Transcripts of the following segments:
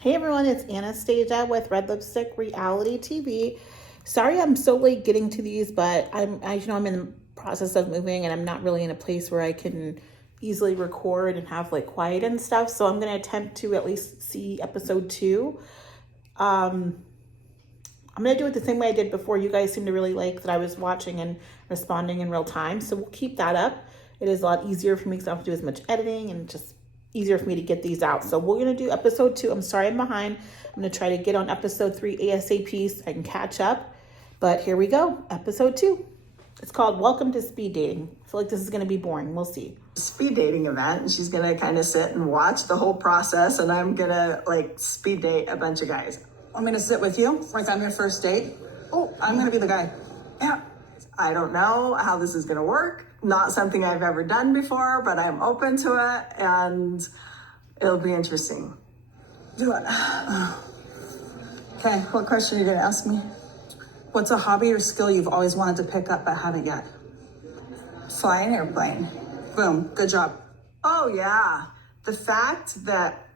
Hey everyone, it's Anastasia with Red Lipstick Reality TV. Sorry I'm so late getting to these, but I'm in the process of moving and I'm not really in a place where I can easily record and have like quiet and stuff. So I'm going to attempt to at least see episode 2. I'm going to do it the same way I did before. You guys seem to really like that I was watching and responding in real time. So we'll keep that up. It is a lot easier for me because I don't have to do as much editing and just easier for me to get these out. So we're going to do episode 2. I'm sorry I'm behind. I'm going to try to get on episode 3 ASAP so I can catch up. But here we go. Episode 2. It's called Welcome to Speed Dating. I feel like this is going to be boring. We'll see. Speed dating event, and she's going to kind of sit and watch the whole process, and I'm going to like speed date a bunch of guys. I'm going to sit with you like I'm your first date. Oh, I'm going to be the guy. Yeah. I don't know how this is going to work. Not something I've ever done before, but I'm open to it, and it'll be interesting. Do it. Okay, what question are you going to ask me? What's a hobby or skill you've always wanted to pick up but haven't yet? Fly an airplane. Boom, good job. Oh, yeah. The fact that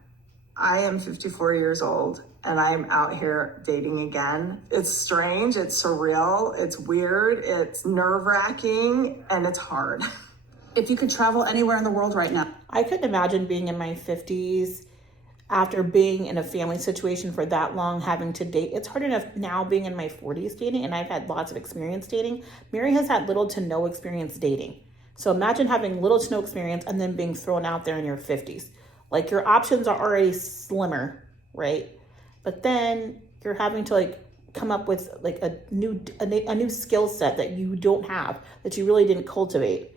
I am 54 years old and I'm out here dating again, it's strange, it's surreal, it's weird, it's nerve-wracking, and it's hard. If you could travel anywhere in the world right now. I couldn't imagine being in my 50s after being in a family situation for that long, having to date. It's hard enough now being in my 40s dating, and I've had lots of experience dating. Mary has had little to no experience dating. So imagine having little to no experience and then being thrown out there in your 50s. Like, your options are already slimmer, right? But then you're having to like come up with like a new skill set that you don't have, that you really didn't cultivate.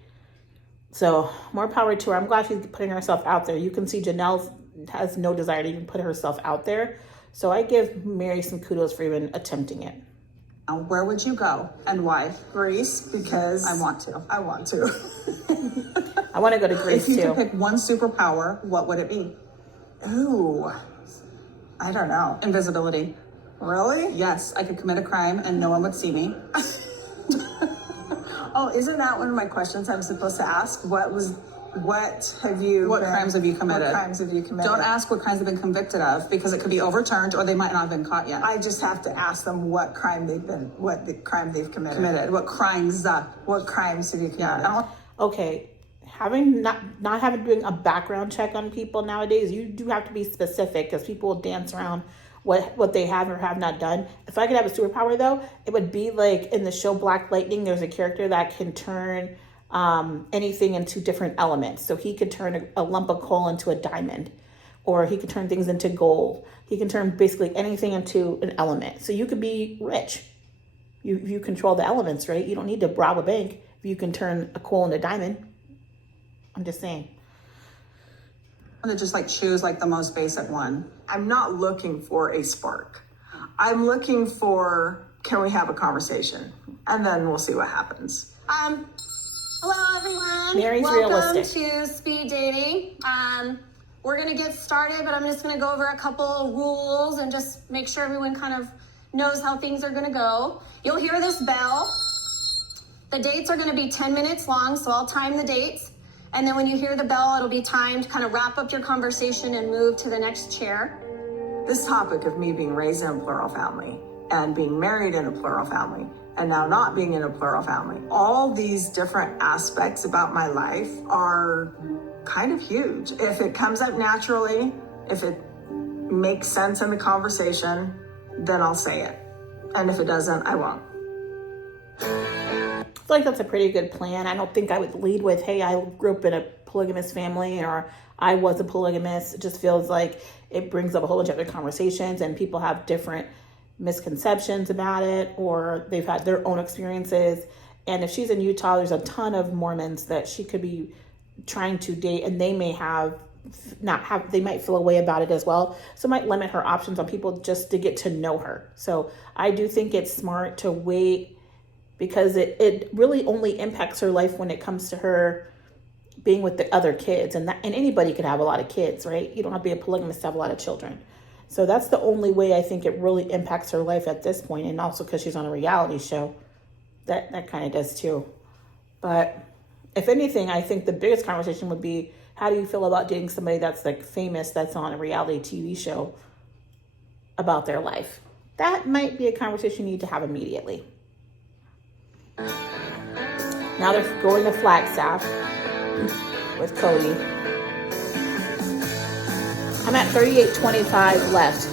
So more power to her. I'm glad she's putting herself out there. You can see Janelle has no desire to even put herself out there. So I give Mary some kudos for even attempting it. Where would you go and why? Greece, because I want to. I want to. I want to go to Greece If you too. could pick one superpower, what would it be? Ooh, I don't know. Invisibility. Really? Yes, I could commit a crime and no one would see me. Oh, isn't that one of my questions I'm supposed to ask? What crimes have you committed? What crimes have you committed? Don't ask what crimes they've been convicted of, because it could be overturned or they might not have been caught yet. I just have to ask them what the crime they've committed. What crimes have you committed? Yeah. Okay, having not having doing a background check on people nowadays, you do have to be specific because people will dance around what they have or have not done. If I could have a superpower though, it would be like in the show Black Lightning. There's a character that can turn anything into different elements. So he could turn a lump of coal into a diamond, or he could turn things into gold. He can turn basically anything into an element. So you could be rich. You control the elements, right? You don't need to rob a bank if you can turn a coal into a diamond. I'm just saying. To just like choose like the most basic one. I'm not looking for a spark. I'm looking for, can we have a conversation? And then we'll see what happens. Hello everyone. Mary's Welcome realistic. to speed dating. We're gonna get started, but I'm just gonna go over a couple rules and just make sure everyone kind of knows how things are gonna go. You'll hear this bell. The dates are gonna be 10 minutes long, so I'll time the dates. And then when you hear the bell, it'll be time to kind of wrap up your conversation and move to the next chair. This topic of me being raised in a plural family and being married in a plural family and now not being in a plural family, all these different aspects about my life are kind of huge. If it comes up naturally, if it makes sense in the conversation, then I'll say it. And if it doesn't, I won't. I feel like that's a pretty good plan. I don't think I would lead with, hey, I grew up in a polygamous family or I was a polygamist. It just feels like it brings up a whole bunch of other conversations and people have different misconceptions about it, or they've had their own experiences. And if she's in Utah, there's a ton of Mormons that she could be trying to date, and they may they might feel a way about it as well. So it might limit her options on people just to get to know her. So I do think it's smart to wait, because it really only impacts her life when it comes to her being with the other kids. And anybody could have a lot of kids, right? You don't have to be a polygamist to have a lot of children. So that's the only way I think it really impacts her life at this point. And also because she's on a reality show, that kind of does too. But if anything, I think the biggest conversation would be, how do you feel about dating somebody that's like famous, that's on a reality TV show? about their life. That might be a conversation you need to have immediately. Now they're going to Flagstaff with Cody. I'm at 38.25 left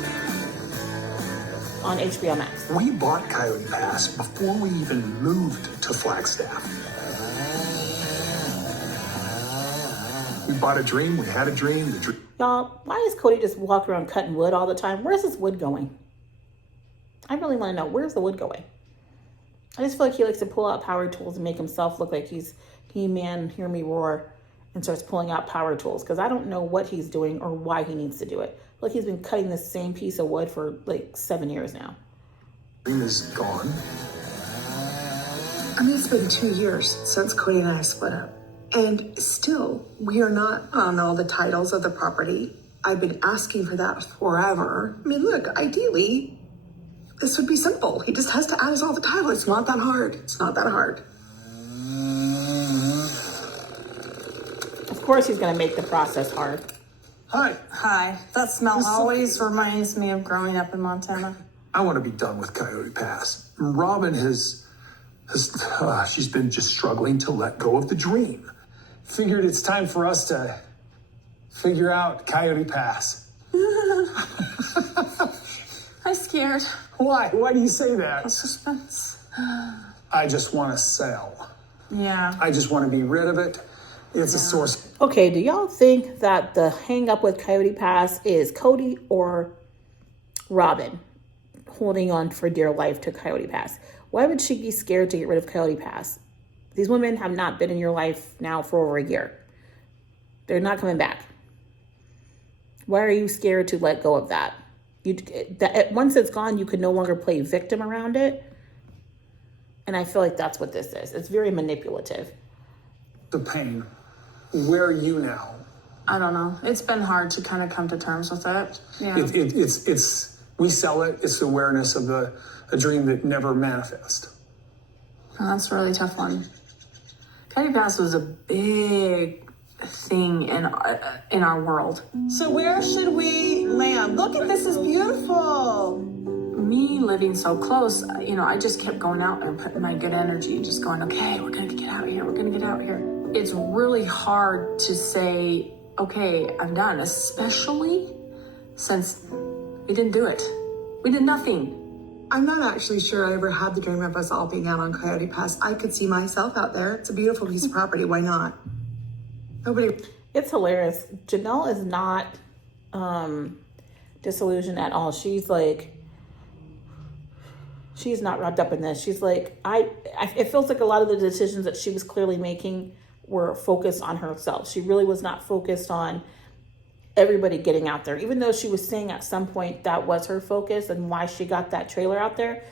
on HBO Max. We bought Coyote Pass before we even moved to Flagstaff. We bought a dream, we had a dream. Y'all, why does Cody just walk around cutting wood all the time? Where's this wood going? I really want to know, where's the wood going? I just feel like he likes to pull out power tools and make himself look like he's He-Man, hear me roar, and starts pulling out power tools, because I don't know what he's doing or why he needs to do it. Like, he's been cutting the same piece of wood for like 7 years now. Dream is gone. I mean, it's been 2 years since Cody and I split up. And still, we are not on all the titles of the property. I've been asking for that forever. I mean, look, ideally, this would be simple. He just has to add us all the title. It's not that hard. It's not that hard. Of course he's going to make the process hard. Hi. Hi. That smell always reminds me of growing up in Montana. I want to be done with Coyote Pass. Robin she's been just struggling to let go of the dream. Figured it's time for us to figure out Coyote Pass. I'm scared. Why? Why do you say that? Suspense. I just want to sell. Yeah. I just want to be rid of it. It's a source. Okay, do y'all think that the hang up with Coyote Pass is Cody or Robin holding on for dear life to Coyote Pass? Why would she be scared to get rid of Coyote Pass? These women have not been in your life now for over a year. They're not coming back. Why are you scared to let go of that? Once it's gone, you can no longer play victim around it. And I feel like that's what this is. It's very manipulative. The pain. Where are you now? I don't know. It's been hard to kind of come to terms with it. Yeah. It's we sell it. It's the awareness of a dream that never manifests. Oh, that's a really tough one. Coyote Pass was a big thing in our world. So where should we land? Look at this, is beautiful. Me living so close, I just kept going out there and putting my good energy, just going, okay, we're going to get out here. We're going to get out here. It's really hard to say, okay, I'm done, especially since we didn't do it. We did nothing. I'm not actually sure I ever had the dream of us all being out on Coyote Pass. I could see myself out there. It's a beautiful piece of property. Why not? Nobody. It's hilarious. Janelle is not disillusioned at all. She's not wrapped up in this. She's like, it feels like a lot of the decisions that she was clearly making were focused on herself. She really was not focused on everybody getting out there, even though she was saying at some point that was her focus and why she got that trailer out there.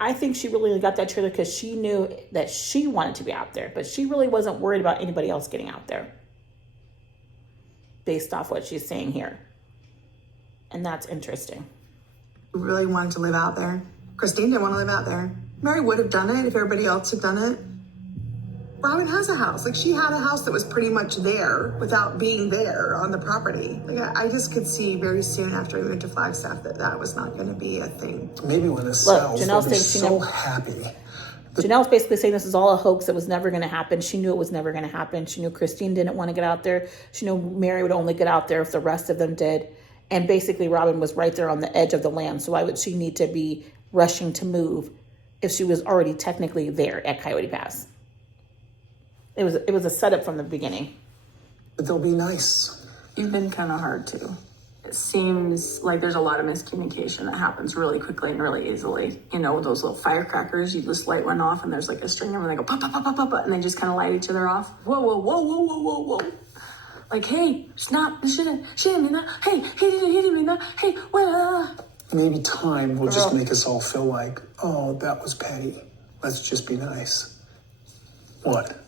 I think she really got that trailer because she knew that she wanted to be out there, but she really wasn't worried about anybody else getting out there based off what she's saying here. And that's interesting. Really wanted to live out there. Christine didn't want to live out there. Mary would have done it if everybody else had done it. Robin has a house. Like, she had a house that was pretty much there without being there on the property. Like, I just could see very soon after we moved to Flagstaff that was not going to be a thing. Maybe when this Look, sells, Janelle's we'll be saying so happy. Janelle's basically saying this is all a hoax. It was never going to happen. She knew it was never going to happen. She knew Christine didn't want to get out there. She knew Mary would only get out there if the rest of them did. And basically Robin was right there on the edge of the land. So why would she need to be rushing to move if she was already technically there at Coyote Pass? It was a setup from the beginning. But they'll be nice. You've been kind of hard too. It seems like there's a lot of miscommunication that happens really quickly and really easily. Those little firecrackers, you just light one off and there's like a string of them and they go pop, pop, pop, pop, pop, pop, and they just kind of light each other off. Whoa, whoa, whoa, whoa, whoa, whoa, whoa. Like, hey, stop, she didn't mean that. Hey, he didn't mean that. Hey, well. Maybe time will just make us all feel like, oh, that was petty. Let's just be nice. What?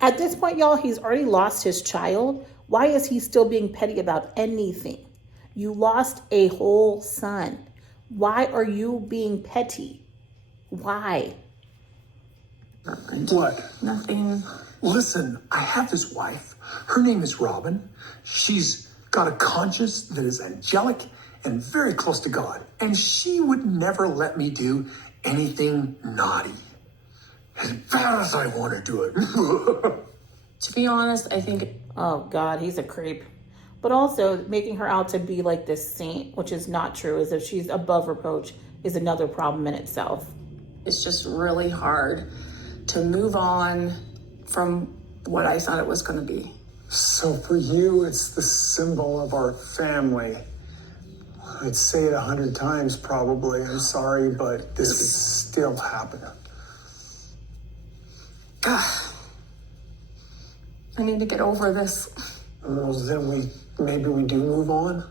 At this point, y'all, he's already lost his child. Why is he still being petty about anything? You lost a whole son. Why are you being petty? Why? What? Nothing. Listen, I have this wife. Her name is Robin. She's got a conscience that is angelic and very close to God. And she would never let me do anything naughty. As bad as I want to do it. To be honest, I think Oh God, he's a creep. But also making her out to be like this saint, which is not true, as if she's above reproach, is another problem in itself. it's just really hard to move on from what I thought it was going to be. So for you, it's the symbol of our family. I'd say it 100 times probably. I'm sorry, but this would still happen. I need to get over this. Well, then maybe we do move on.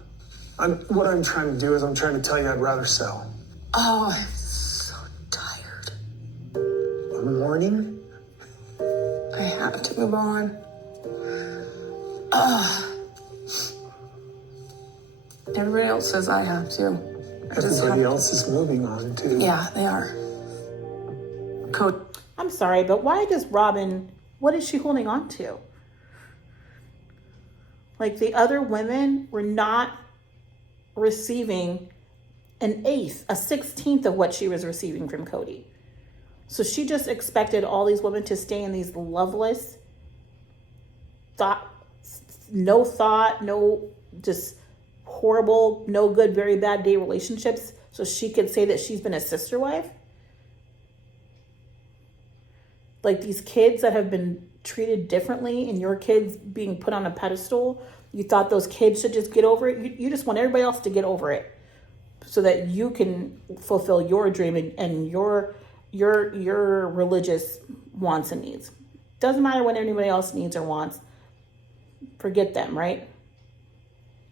What I'm trying to do is I'm trying to tell you I'd rather sell. Oh, I'm so tired. A warning? I have to move on. Everybody else says I have to. Everybody else is moving on too. Yeah, they are. Coach. I'm sorry, but why does Robin, what is she holding on to? Like the other women were not receiving an eighth, a 16th of what she was receiving from Cody. So she just expected all these women to stay in these loveless, no just horrible, no good, very bad day relationships so she could say that she's been a sister wife. Like these kids that have been treated differently and your kids being put on a pedestal, you thought those kids should just get over it. You just want everybody else to get over it so that you can fulfill your dream and your religious wants and needs. Doesn't matter what anybody else needs or wants. Forget them, right?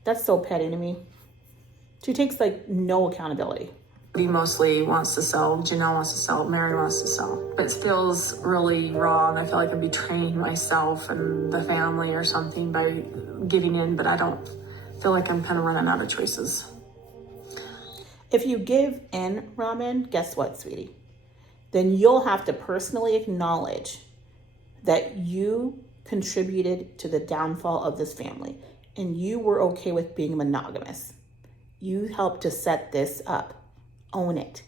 That's so petty to me. She takes like no accountability. He mostly wants to sell. Janelle wants to sell. Mary wants to sell. It feels really wrong. I feel like I'm betraying myself and the family or something by giving in, but I don't feel like I'm kind of running out of choices. If you give in, Robin, guess what, sweetie? Then you'll have to personally acknowledge that you contributed to the downfall of this family and you were okay with being monogamous. You helped to set this up. Own it.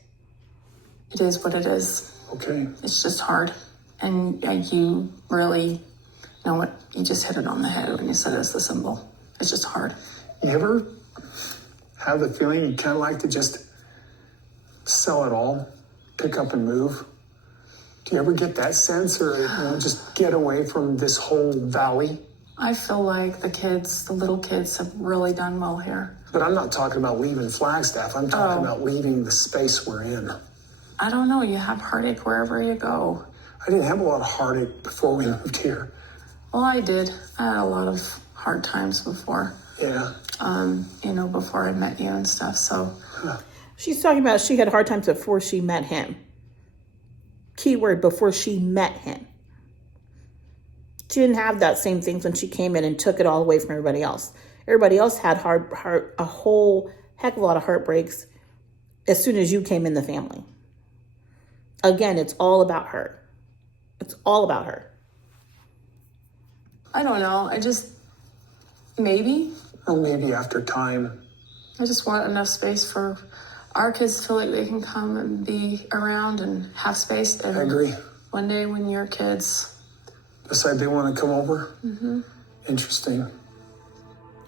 It is what it is. Okay. It's just hard. And you really know what, you just hit it on the head when you said it's the symbol. It's just hard. You ever have the feeling you'd kind of like to just sell it all, pick up and move? Do you ever get that sense, or just get away from this whole valley? I feel like the little kids have really done well here. But I'm not talking about leaving Flagstaff. I'm talking about leaving the space we're in. I don't know. You have heartache wherever you go. I didn't have a lot of heartache before we moved here. Well, I did. I had a lot of hard times before. Yeah. Before I met you and stuff. So She's talking about she had hard times before she met him. Keyword, before she met him. She didn't have that same things when she came in and took it all away from everybody else. Everybody else had a whole heck of a lot of heartbreaks as soon as you came in the family. Again, it's all about her. It's all about her. I don't know. Maybe. Well, maybe after time. I just want enough space for our kids to feel like they can come and be around and have space. And I agree. One day when your kids decide they want to come over. Mm-hmm. Interesting.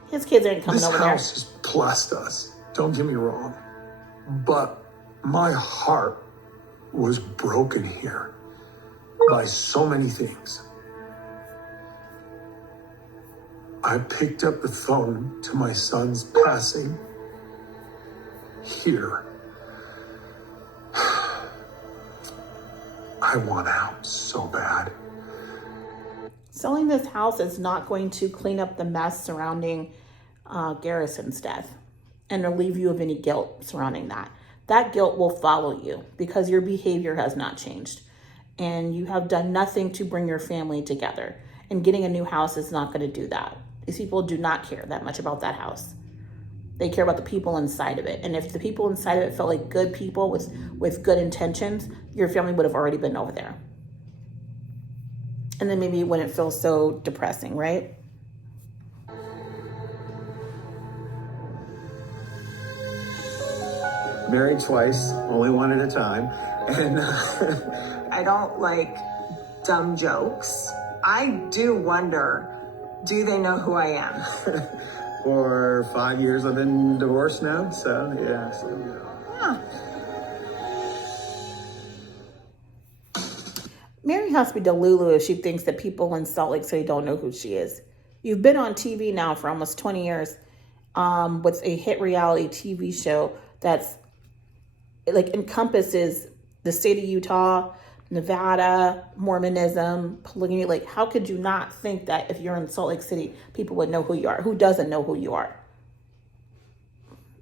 His kids aren't coming over there. This house has blessed us. Don't get me wrong. But my heart was broken here by so many things. I picked up the phone to my son's passing here. I want out so bad. Selling this house is not going to clean up the mess surrounding Garrison's death and relieve you of any guilt surrounding that. That guilt will follow you because your behavior has not changed and you have done nothing to bring your family together. And getting a new house is not going to do that. These people do not care that much about that house. They care about the people inside of it. And if the people inside of it felt like good people with good intentions, your family would have already been over there. And then maybe it wouldn't feel so depressing, right? Married twice, only one at a time. And I don't like dumb jokes. I do wonder, do they know who I am? for 5 years I've been divorced now, so yeah. Mary has to be delulu if she thinks that people in Salt Lake City don't know who she is. You've been on TV now for almost 20 years with a hit reality TV show that's like encompasses the state of Utah, Nevada, Mormonism, polygamy. Like, how could you not think that if you're in Salt Lake City, people would know who you are? Who doesn't know who you are?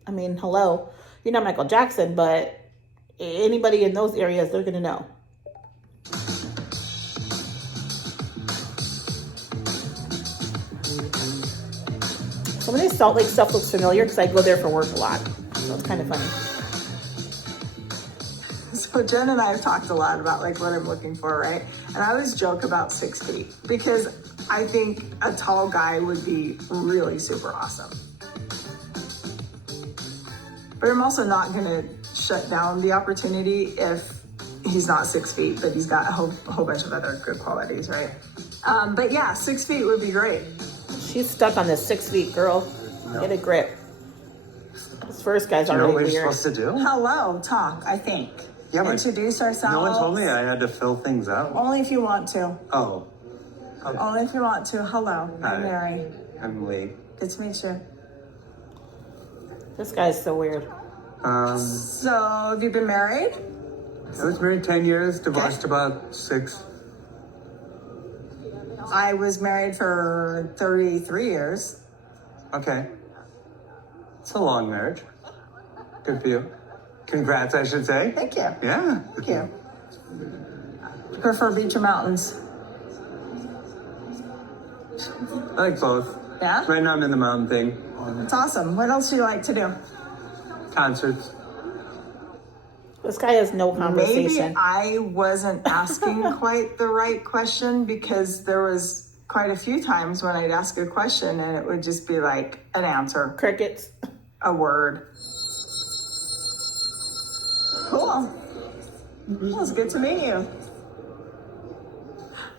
I mean, hello, you're not Michael Jackson, but anybody in those areas, they're going to know. Some of this Salt Lake stuff looks familiar because I go there for work a lot. So it's kind of funny. So Jen and I have talked a lot about like what I'm looking for, right? And I always joke about 6 feet because I think a tall guy would be really super awesome. But I'm also not gonna shut down the opportunity if he's not 6 feet, but he's got a whole bunch of other good qualities, right? But yeah, 6 feet would be great. She's stuck on this 6 feet, girl. Get a grip. This first guy's you know already what we're weird. supposed to do? Hello, talk, I think. Yeah, but introduce ourselves. No one told me I had to fill things out. Only if you want to. Oh. Okay. Only if you want to. Hello, Hi. I'm Mary. I'm Lee. Good to meet you. This guy's so weird. So, have you been married? I was married 10 years, divorced about 6. I was married for 33 years. Okay. It's a long marriage. Good for you. Congrats, I should say. Thank you. Yeah. Thank you. Prefer beach or mountains? I like both. Yeah? Right now I'm in the mountain thing. It's awesome. What else do you like to do? Concerts. This guy has no conversation. Maybe I wasn't asking quite the right question because there was quite a few times when I'd ask a question and it would just be like an answer, Crickets. a word. Cool. Well, it's good to meet you.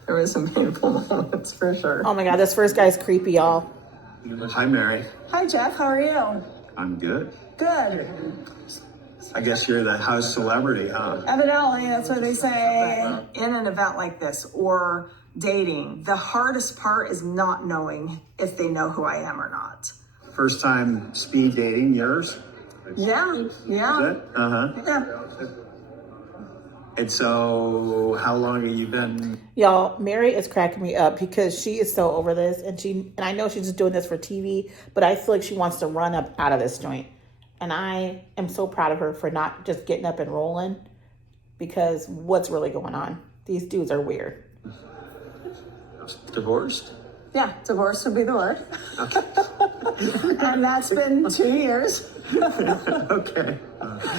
There was some painful moments for sure. Oh my God, this first guy's creepy, y'all. Hi, Mary. Hi, Jeff. How are you? I'm good. Good. I guess you're the house celebrity, huh? Evidently, that's what they say. In an event like this or dating, the hardest part is not knowing if they know who I am or not. First time speed dating, yours? Yeah, yeah. Is it? Uh-huh. Yeah. And so, how long have you been? Y'all, Mary is cracking me up because she is so over this, and I know she's just doing this for TV, but I feel like she wants to run up out of this joint. And I am so proud of her for not just getting up and rolling, because what's really going on? These dudes are weird. Divorced? Yeah, divorce would be the word. Okay. And that's been 2 years. Okay.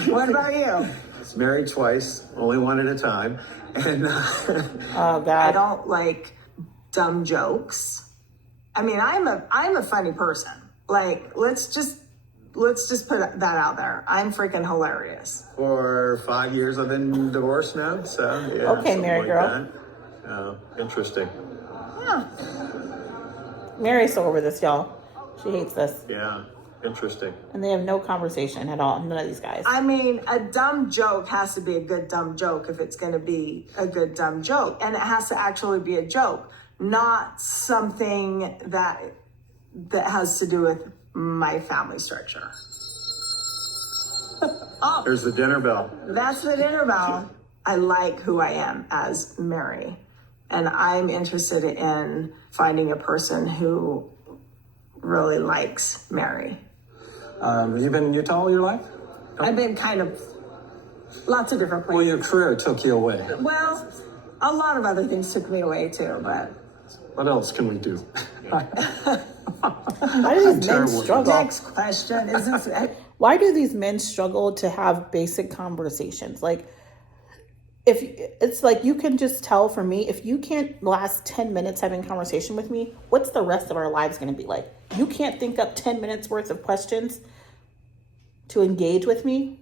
What about you? Married twice, only one at a time. And Oh God. I don't like dumb jokes. I mean, I'm a funny person. Like, let's just put that out there. I'm freaking hilarious. for 5 years I've been divorced now, so yeah. Okay, something married girl. that. Oh, interesting. Yeah. Mary's so over this, y'all. She hates this. Yeah, interesting. And they have no conversation at all. None of these guys. I mean, a dumb joke has to be a good dumb joke if it's going to be a good dumb joke. And it has to actually be a joke, not something that has to do with my family structure. Oh, There's the dinner bell. that's the dinner bell. I like who I am as Mary. And I'm interested in finding a person who really likes Mary. Have you been in Utah all your life? I've been kind of lots of different Well, places. your career took you away. Well, a lot of other things took me away too, but What else can we do? Why do these men struggle? next question is this. Why do these men struggle to have basic conversations? Like, if it's like, you can just tell for me, if you can't last 10 minutes having conversation with me, what's the rest of our lives going to be like? You can't think up 10 minutes worth of questions to engage with me.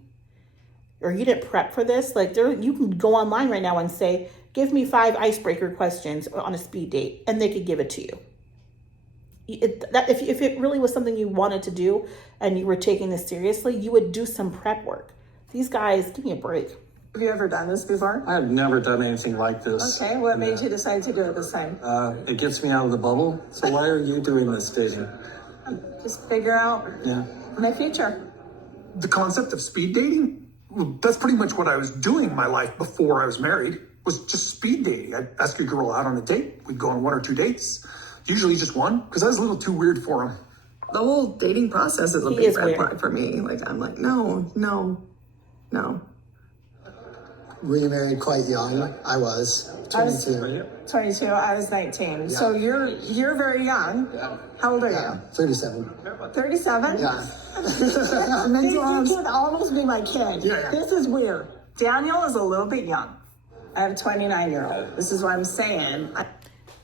or you didn't prep for this, like you can go online right now and say, give me 5 icebreaker questions on a speed date, and they could give it to you. If it really was something you wanted to do and you were taking this seriously, you would do some prep work. These guys, give me a break. Have you ever done this before? I have never done anything like this. Okay, what made you decide to do it this time? It gets me out of the bubble. So why are you doing this, dating? Just figure out Yeah. my future. The concept of speed dating, well, that's pretty much what I was doing in my life before I was married, was just speed dating. I'd ask a girl out on a date. We'd go on 1 or 2 dates, usually just one, because I was a little too weird for him. The whole dating process is a He big is red weird. flag for me. Like, I'm like, no. Were you married quite young? I was 22. 22, I was 19. So you're very young. Yeah. How old are Yeah, you? 37. 37? Yeah. You could almost be my kid. Yeah. This is weird. Daniel is a little bit young. I have a 29-year-old. This is what I'm saying.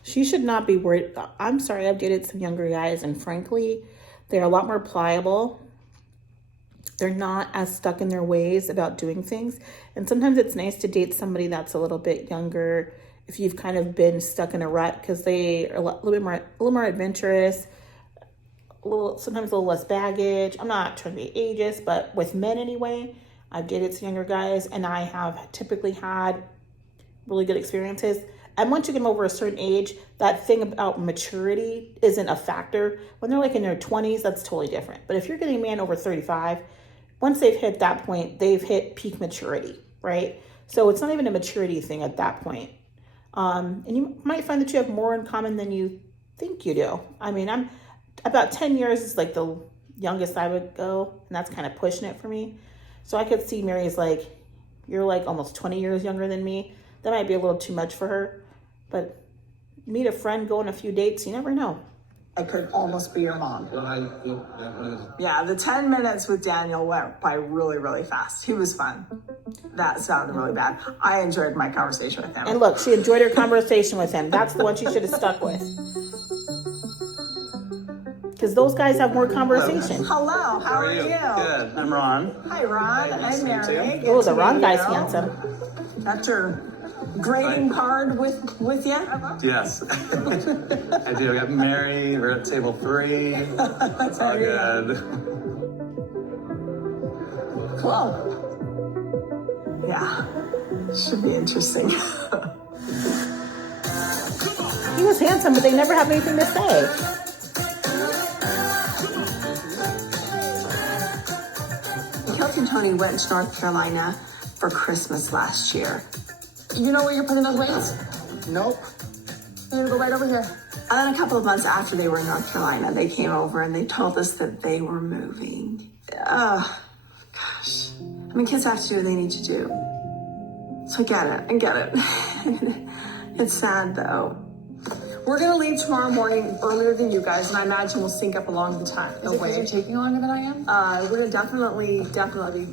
She should not be worried. I'm sorry, I've dated some younger guys, and frankly, they're a lot more pliable. They're not as stuck in their ways about doing things. And sometimes it's nice to date somebody that's a little bit younger if you've kind of been stuck in a rut, because they are a little more adventurous, sometimes a little less baggage. I'm not trying to be ageist, but with men anyway, I've dated some younger guys, and I have typically had really good experiences. And once you get them over a certain age, that thing about maturity isn't a factor. When they're like in their 20s, that's totally different. But if you're getting a man over 35, once they've hit that point, they've hit peak maturity, right? So it's not even a maturity thing at that point. And you might find that you have more in common than you think you do. I mean, I'm about 10 years is like the youngest I would go, and that's kind of pushing it for me. So I could see Mary's like, you're like almost 20 years younger than me. That might be a little too much for her. But meet a friend, go on a few dates, you never know. I could almost be your mom. Yeah, the 10 minutes with Daniel went by really, really fast. He was fun. That sounded really bad. I enjoyed my conversation with him. And look, she enjoyed her conversation with him. That's the one she should have stuck with. Because those guys have more conversation. Hello, how are you? Good. I'm Ron. Hi, Ron. I'm Mary. Oh, the Ron guy's handsome. That's your grading card with you? Yes. I do. I got Mary. We're at table 3. It's all good. Cool. Yeah, should be interesting. He was handsome, but they never have anything to say. Kelsey and Tony went to North Carolina for Christmas last year. You know where you're putting those weights? Nope. You're gonna go right over here. And then a couple of months after they were in North Carolina, they came over and they told us that they were moving. Gosh. I mean, kids have to do what they need to do. So I get it. It's sad though. We're gonna leave tomorrow morning earlier than you guys, and I imagine we'll sync up along the time. Is it 'cause you're taking longer than I am? We're gonna definitely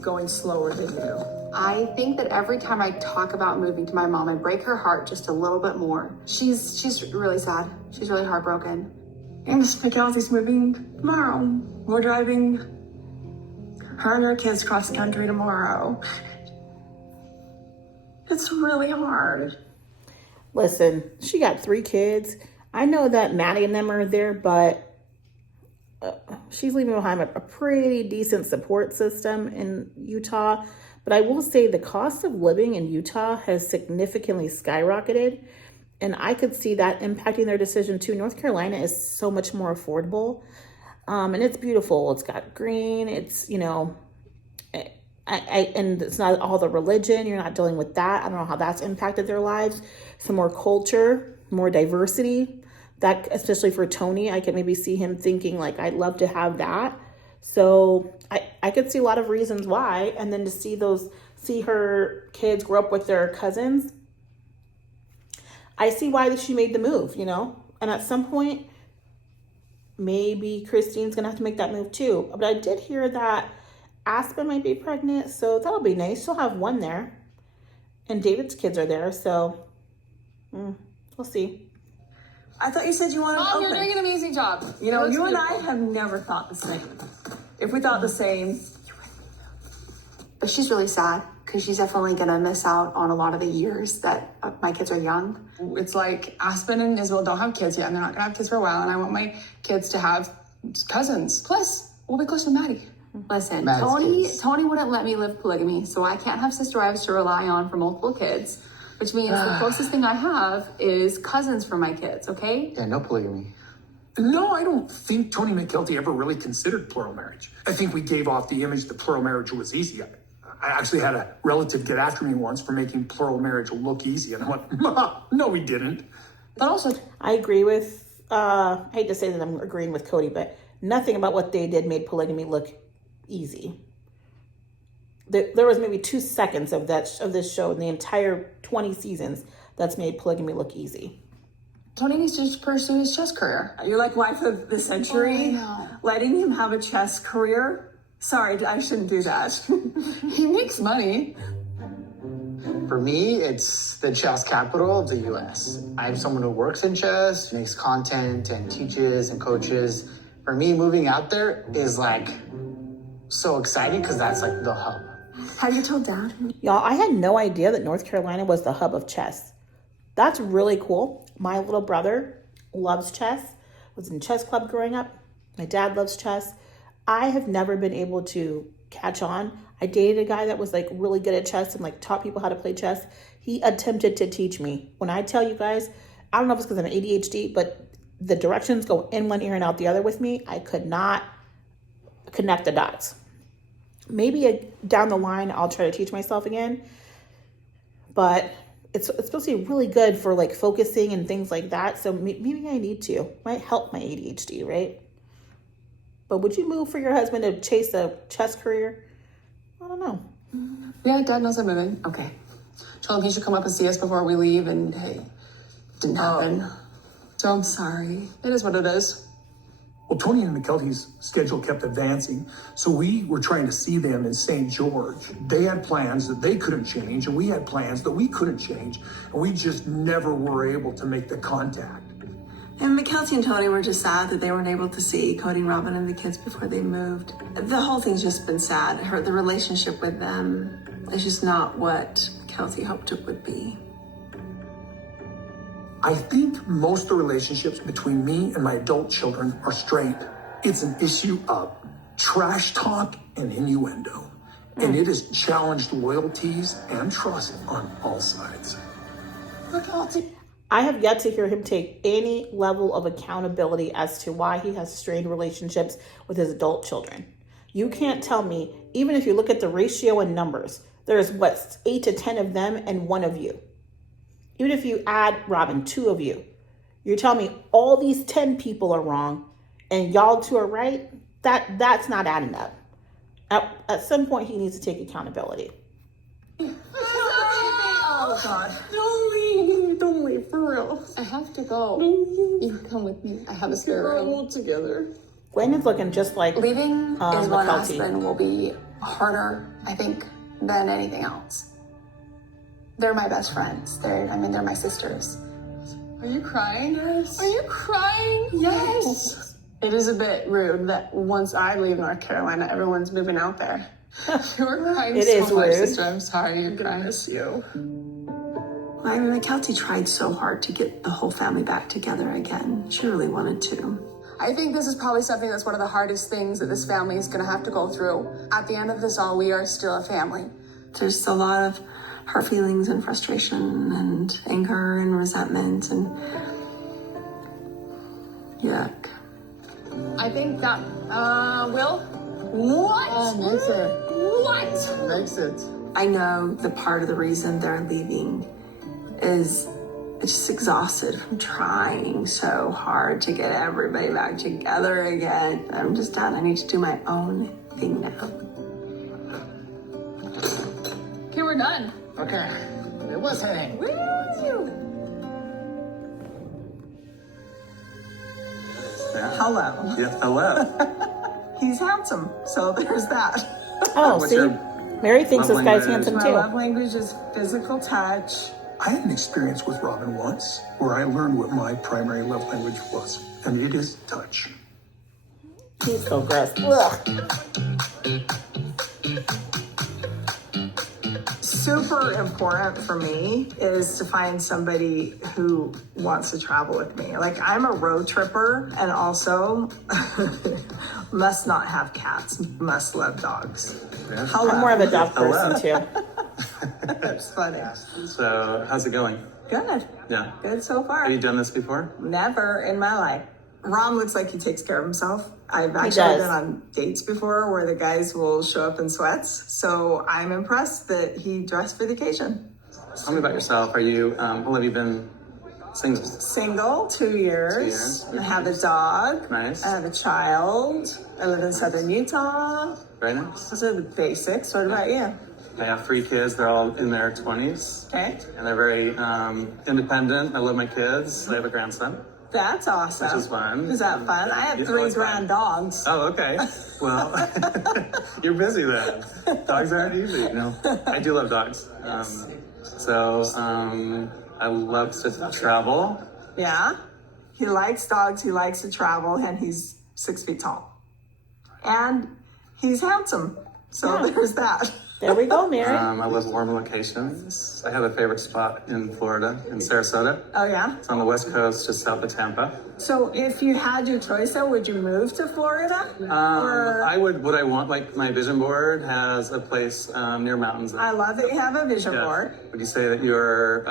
going slower than you. I think that every time I talk about moving to my mom, I break her heart just a little bit more. She's really sad. She's really heartbroken. And Miss Macalzy's moving tomorrow. We're driving her and her kids cross country tomorrow. It's really hard. Listen, she got 3 kids. I know that Maddie and them are there, but she's leaving behind a pretty decent support system in Utah. But I will say the cost of living in Utah has significantly skyrocketed, and I could see that impacting their decision too. North Carolina is so much more affordable, and it's beautiful. It's got green. It's, you know, and it's not all the religion. You're not dealing with that. I don't know how that's impacted their lives. Some more culture, more diversity. That, especially for Tony, I could maybe see him thinking like, I'd love to have that. So I could see a lot of reasons why. And then to see her kids grow up with their cousins, I see why she made the move, you know? And at some point, maybe Christine's gonna have to make that move too. But I did hear that Aspen might be pregnant, so that'll be nice. She'll have one there. And David's kids are there, so we'll see. I thought you said you wanted to Mom, open. you're doing an amazing job. You know, It looks you and I beautiful. have never thought the same. If we thought the same, But she's really sad because she's definitely gonna miss out on a lot of the years that my kids are young. It's like Aspen and Isabel don't have kids yet, and they're not gonna have kids for a while, and I want my kids to have cousins. Plus, we'll be close to Maddie. Listen, Maddie's Tony wouldn't let me live polygamy, so I can't have sister wives to rely on for multiple kids, which means the closest thing I have is cousins for my kids, okay? Yeah, no polygamy. No, I don't think Tony McKelty ever really considered plural marriage. I think we gave off the image that plural marriage was easy. I actually had a relative get after me once for making plural marriage look easy, and I went, no, we didn't. But also, I agree with, I hate to say that I'm agreeing with Cody, but nothing about what they did made polygamy look easy. There was maybe 2 seconds of this show in the entire 20 seasons that's made polygamy look easy. Tony needs to pursue his chess career. You're like wife of the century, letting him have a chess career. Sorry, I shouldn't do that. He makes money. For me, it's the chess capital of the US. I'm someone who works in chess, makes content and teaches and coaches. For me, moving out there is like so exciting because that's like the hub. Have you told Dad? Y'all, I had no idea that North Carolina was the hub of chess. That's really cool. My little brother loves chess, was in chess club growing up. My dad loves chess. I have never been able to catch on. I dated a guy that was like really good at chess and like taught people how to play chess. He attempted to teach me. When I tell you guys, I don't know if it's because I'm ADHD, but the directions go in one ear and out the other with me. I could not connect the dots. Maybe down the line, I'll try to teach myself again. But it's supposed to be really good for like focusing and things like that. So maybe I need to. Might help my ADHD, right? But would you move for your husband to chase a chess career? I don't know. Yeah, Dad knows I'm moving. Okay. Told him he should come up and see us before we leave, and hey, didn't happen. So I'm sorry. It is what it is. Well, Tony and McKelty's schedule kept advancing, so we were trying to see them in St. George. They had plans that they couldn't change, and we had plans that we couldn't change, and we just never were able to make the contact. And McKelty and Tony were just sad that they weren't able to see Cody, Robin, and the kids before they moved. The whole thing's just been sad. The relationship with them is just not what McKelty hoped it would be. I think most of the relationships between me and my adult children are strained. It's an issue of trash talk and innuendo, and it has challenged loyalties and trust on all sides. McKelty. I have yet to hear him take any level of accountability as to why he has strained relationships with his adult children. You can't tell me, even if you look at the ratio and numbers, there's 8 to 10 of them and 1 of you. Even if you add Robin, 2 of you, you're telling me all these 10 people are wrong and y'all 2 are right? That's not adding up. At some point, he needs to take accountability. Oh, God. Don't leave, for real. I have to go. You can come with me. I have a spare room. Together. Gwen is looking just like Leaving Isabel and McKelty. Aspen will be harder, I think, than anything else. They're my best friends. They're my sisters. Are you crying? Yes. Are you crying? Yes. It is a bit rude that once I leave North Carolina, everyone's moving out there. You're crying It so is much, rude. sister. I'm sorry you're crying. miss you. I mean, McKelty tried so hard to get the whole family back together again. She really wanted to. I think this is probably something that's one of the hardest things that this family is going to have to go through. At the end of this all, we are still a family. There's a lot of hurt feelings and frustration and anger and resentment and yuck. I think that, Will? What? Makes it. What? Makes it. I know the part of the reason they're leaving is just exhausted from trying so hard to get everybody back together again. I'm just done. I need to do my own thing now. Okay, we're done. Okay. It was hitting. Hello. Yeah, hello. He's handsome, so there's that. Oh, What's see? your Mary thinks love this guy's language? handsome My too. love language is physical touch. I had an experience with Robin once where I learned what my primary love language was, and it is touch. He's so gross. Ugh. super important for me is to find somebody who wants to travel with me. Like, I'm a road tripper and also must not have cats, must love dogs. Yeah. Hello. I'm more of a dog person too. That's funny. So, how's it going? Good. Yeah. Good so far. Have you done this before? Never in my life. Ron looks like he takes care of himself. I've actually does. been on dates before where the guys will show up in sweats. So I'm impressed that he dressed for the occasion. Tell me about yourself. Are you, how long have you been single? Single, 2 years. 2 years. I have a dog. Nice. I have a child. I live in southern Utah. Very nice. Those are the basics. What about you? I have 3 kids. They're all in their 20s. Okay. And they're very independent. I love my kids. I have a grandson. That's awesome. Which is fun. Is that fun? I have Yeah, 3 it's fun. grand dogs. Oh, okay. Well, you're busy then. Dogs aren't easy. No, I do love dogs. I love to travel. Yeah. He likes dogs, he likes to travel, and he's 6 feet tall. And he's handsome. So there's that. There we go, Mary. I love warm locations. I have a favorite spot in Florida, in Sarasota. Oh, yeah? It's on the west coast, just south of Tampa. So if you had your choice, though, would you move to Florida? I would. What I want, like my vision board has a place near mountains. I love that you have a vision board. Would you say that you're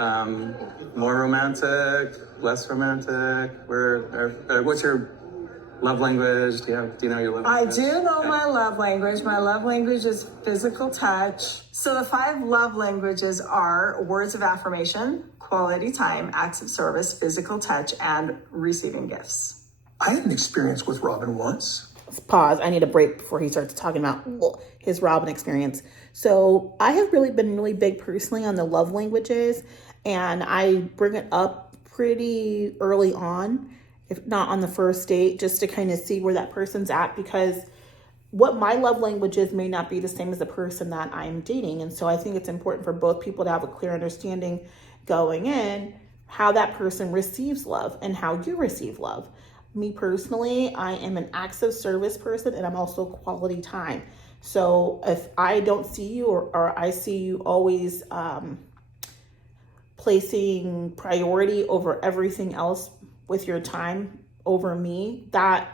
more romantic, less romantic? What's your love language? Do you know your love I language? do know my love language. My love language is physical touch. So the 5 love languages are words of affirmation, quality time, acts of service, physical touch, and receiving gifts. I had an experience with Robin once. Let's pause. I need a break before he starts talking about his Robin experience. So I have been really big personally on the love languages, and I bring it up pretty early on, if not on the first date, just to kind of see where that person's at, because what my love language is may not be the same as the person that I'm dating. And so I think it's important for both people to have a clear understanding going in how that person receives love and how you receive love. Me personally, I am an acts of service person, and I'm also quality time. So if I don't see you or I see you always placing priority over everything else with your time over me, that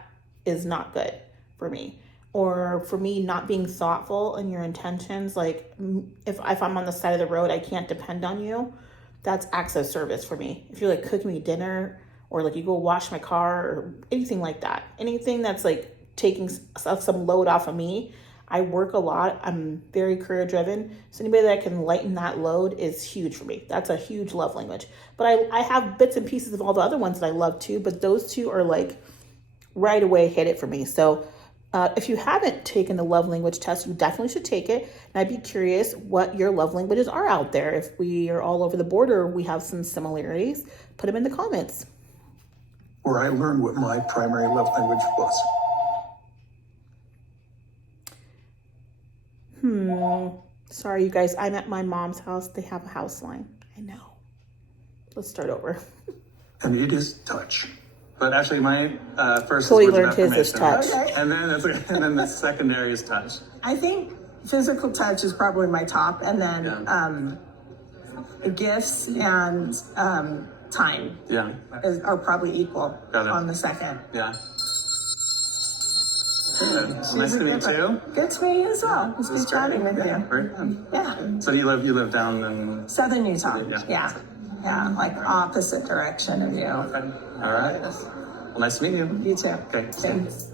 is not good for me. Or for me, not being thoughtful in your intentions, like if I'm on the side of the road, I can't depend on you. That's acts of service for me. If you're like cooking me dinner, or like you go wash my car, or anything like that, anything that's like taking some load off of me. I work a lot. I'm very career driven. So anybody that can lighten that load is huge for me. That's a huge love language. But I have bits and pieces of all the other ones that I love too, but those 2 are like right away hit it for me. So if you haven't taken the love language test, you definitely should take it. And I'd be curious what your love languages are out there. If we are all over the board or we have some similarities, put them in the comments. Where I learned what my primary love language was. Sorry, you guys. I'm at my mom's house. They have a house line. I know. Let's start over. And it is touch. But actually, my first Cody is words of learned his is affirmation. touch. Okay. And then the secondary is touch. I think physical touch is probably my top, and then gifts and time are probably equal on the second. Yeah. Good. Well, nice to meet you. Good to meet you as well. It's good chatting with you. Very good. Yeah. So you live down in Southern Utah. Yeah. Yeah, like opposite direction of you. Okay. All right. Well, nice to meet you. You too. Okay. Thanks.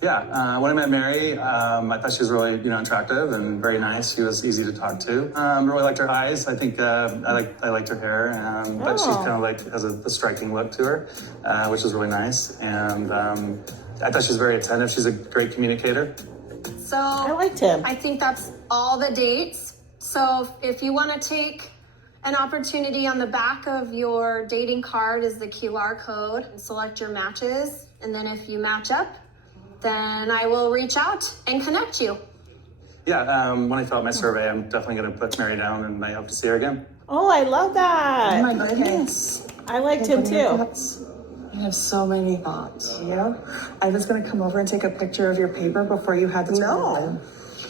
Yeah. When I met Mary, I thought she was really, attractive and very nice. She was easy to talk to. Really liked her eyes. I think I liked her hair, but she kind of has a striking look to her, which is really nice. And I thought she was very attentive. She's a great communicator. So I liked him. I think that's all the dates. So if you want to take an opportunity, on the back of your dating card is the QR code, and select your matches. And then if you match up, then I will reach out and connect you. Yeah, when I fill out my survey, I'm definitely going to put Mary down, and I hope to see her again. Oh, I love that. Oh my goodness. I liked him too. You have so many thoughts. Yeah. I was going to come over and take a picture of your paper before you had this. No.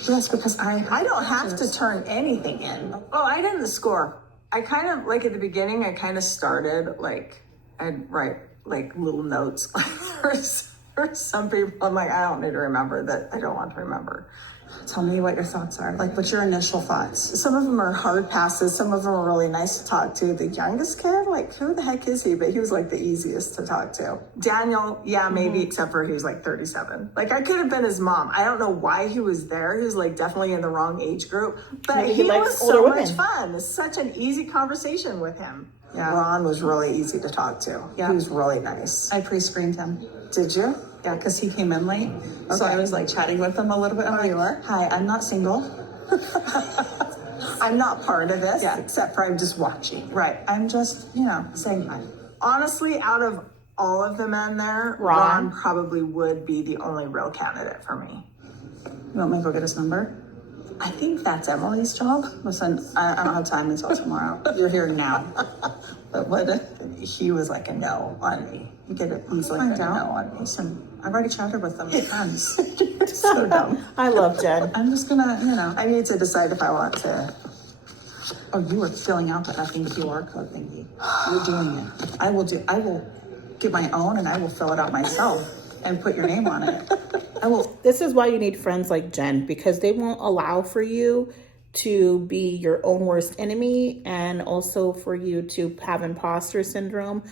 Yes, because I don't have to turn anything in. Oh, I didn't score. I kind of, like at the beginning, I kind of started like, I'd write like little notes for some people. I'm like, I don't need to remember that. I don't want to remember. Tell me what your thoughts are. Like, what's your initial thoughts? Some of them are hard passes. Some of them are really nice to talk to. The youngest kid, like, who the heck is he? But he was like the easiest to talk to. Daniel, yeah, maybe, except for he was like 37. Like, I could have been his mom. I don't know why he was there. He was like definitely in the wrong age group. But Maybe he likes was older so women. much fun. It's such an easy conversation with him. Yeah. Ron was really easy to talk to. Yeah. He was really nice. I pre-screened him. Did you? Yeah, because he came in late. So Okay. I was like chatting with him a little bit. I'm like, you were? hi, I'm not single. I'm not part of this, Yeah. except for I'm just watching. Right. I'm just, saying hi. Honestly, out of all of the men there, Ron? Ron probably would be the only real candidate for me. You want me to go get his number? I think that's Emily's job. Listen, I don't have time until tomorrow. You're here now. But what he was like a no on me. You get it? He's like Find a out. no on me. Listen, I've already chatted with them as friends. So dumb. I love Jen. I'm just gonna, I need to decide if I want to. Oh, you were filling out the effing QR code thingy. You're doing it. I will get my own and I will fill it out myself and put your name on it. I will. This is why you need friends like Jen, because they won't allow for you to be your own worst enemy, and also for you to have imposter syndrome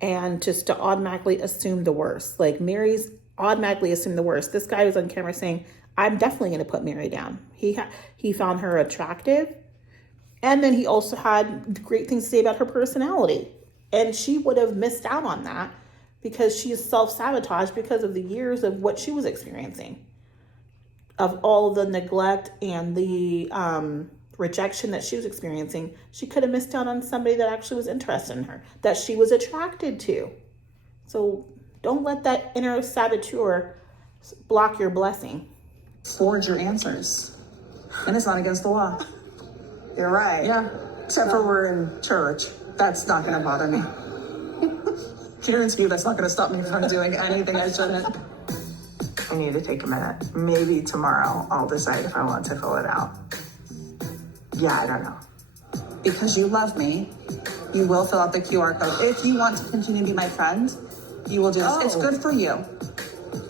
and just to automatically assume the worst. Like Mary's automatically assumed the worst. This guy was on camera saying, I'm definitely going to put Mary down. He found her attractive, and then he also had great things to say about her personality. And she would have missed out on that because she is self-sabotaged because of the years of what she was experiencing, of all the neglect and the rejection that she was experiencing. She could have missed out on somebody that actually was interested in her, that she was attracted to. So don't let that inner saboteur block your blessing. Forge your answers. And it's not against the law. You're right. Yeah. Except for we're in church. That's not gonna bother me. Guarantee you that's not gonna stop me from doing anything I shouldn't. I need to take a minute. Maybe tomorrow I'll decide if I want to fill it out. Yeah, I don't know. Because you love me, you will fill out the QR code. If you want to continue to be my friend, you will do this. It's good for you.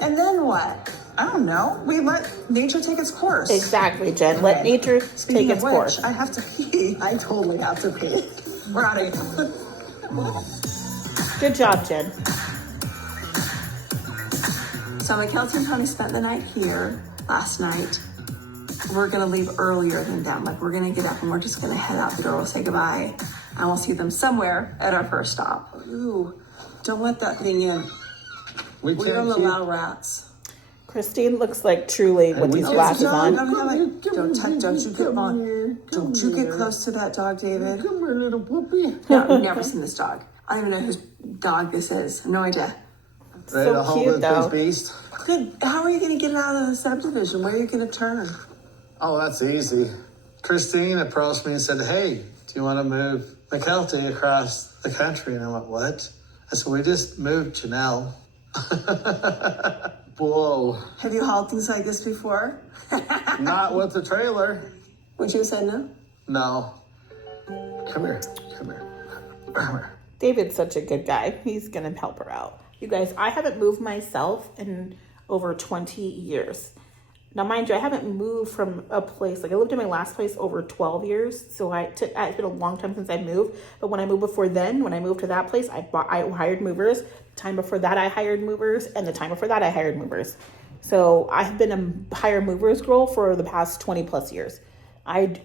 And then what? I don't know. We let nature take its course. Exactly, Jen. Let nature Speaking take of its which, course. I have to pee. I totally have to pee. We're out of here. Good job, Jen. So Mikkelton and Tony spent the night here last night. We're gonna leave earlier than them. Like we're gonna get up and we're just gonna head out the door. We'll say goodbye, and we'll see them somewhere at our first stop. Ooh, don't let that thing in. We We can't don't keep- allow rats. Christine looks like truly with we these can't- glasses on. Don't you get on. Don't you get close to that dog, David. Come here, little puppy. No, I've never seen this dog. I don't even know whose dog this is. No idea. Ready to So hold cute, it, though. this beast? Good. How are you going to get it out of the subdivision? Where are you going to turn? Oh, that's easy. Christine approached me and said, hey, do you want to move McKelty across the country? And I went, what? I said, we just moved Janelle. Whoa. Have you hauled things like this before? Not with the trailer. Would you have said no? No. Come here. Come here. Come here. David's such a good guy. He's going to help her out. You guys, I haven't moved myself in over 20 years. Now, mind you, I haven't moved from a place, like I lived in my last place over 12 years. So it's been a long time since I moved. But when I moved before then, when I moved to that place, I hired movers. The time before that, I hired movers. And the time before that, I hired movers. So I've been a hire movers girl for the past 20 plus years. I'm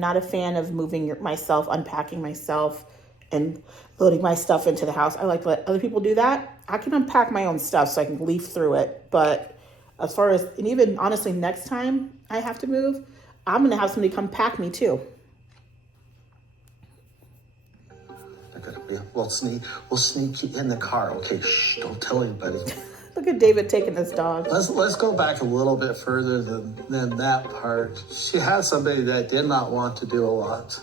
not a fan of moving myself, unpacking myself, and loading my stuff into the house. I like to let other people do that. I can unpack my own stuff so I can leaf through it. But as far as, and even honestly, next time I have to move, I'm going to have somebody come pack me too. Okay, we'll sneak you in the car. Okay, shh, don't tell anybody. Look at David taking this dog. Let's go back a little bit further than that part. She had somebody that did not want to do a lot.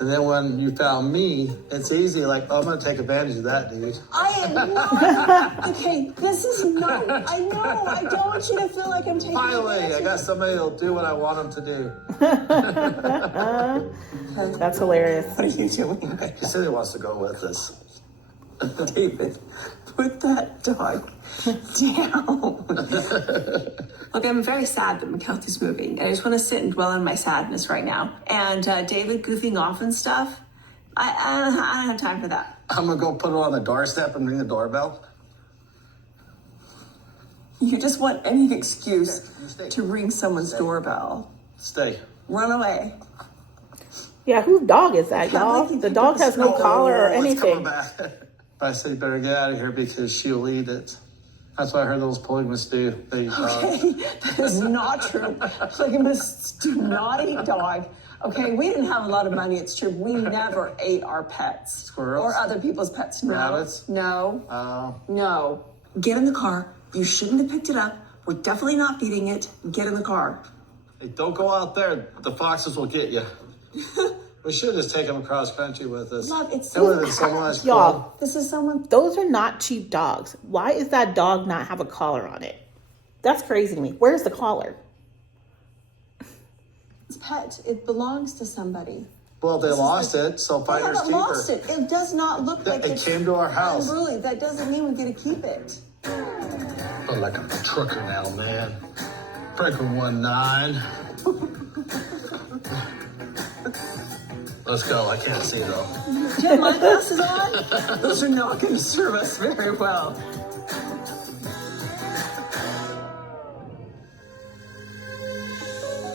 And then when you found me, it's easy, like, oh, I'm gonna take advantage of that, dude. I am not. Okay, this is no. I know. I don't want you to feel like I'm taking Finally, advantage I of got somebody that'll do what I want them to do. That's hilarious. What are you doing? He said he wants to go with us. David, put that dog down. Look, I'm very sad that McKelty's moving. I just want to sit and dwell on my sadness right now. And David goofing off and stuff, I don't have time for that. I'm gonna go put it on the doorstep and ring the doorbell. You just want any excuse to ring someone's doorbell. Stay. Run away. Yeah, whose dog is that, y'all? The dog has no collar or It's coming anything. back. I said, you better get out of here because she'll eat it. That's what I heard those polygamists do. They eat dogs. Okay, that is not true. Polygamists do not eat dog. Okay, we didn't have a lot of money. It's true. We never ate our pets. Squirrels? Or other people's pets. No. Rabbits? No. No. Get in the car. You shouldn't have picked it up. We're definitely not feeding it. Get in the car. Hey, don't go out there. The foxes will get you. We should just take them across country with us. Love, it's It would have been so much fun. Y'all, This is someone. those are not cheap dogs. Why is that dog not have a collar on it? That's crazy to me. Where's the collar? It's pet. It belongs to somebody. Well, they lost it, so We fighters haven't keep lost her. it. It does not look like It came to our house. Unruly. That doesn't mean we get to keep it. Feel like I'm a trucker now, man. Breaker 19. Let's go. I can't see though. Do you have my glasses on? Those are not going to serve us very well.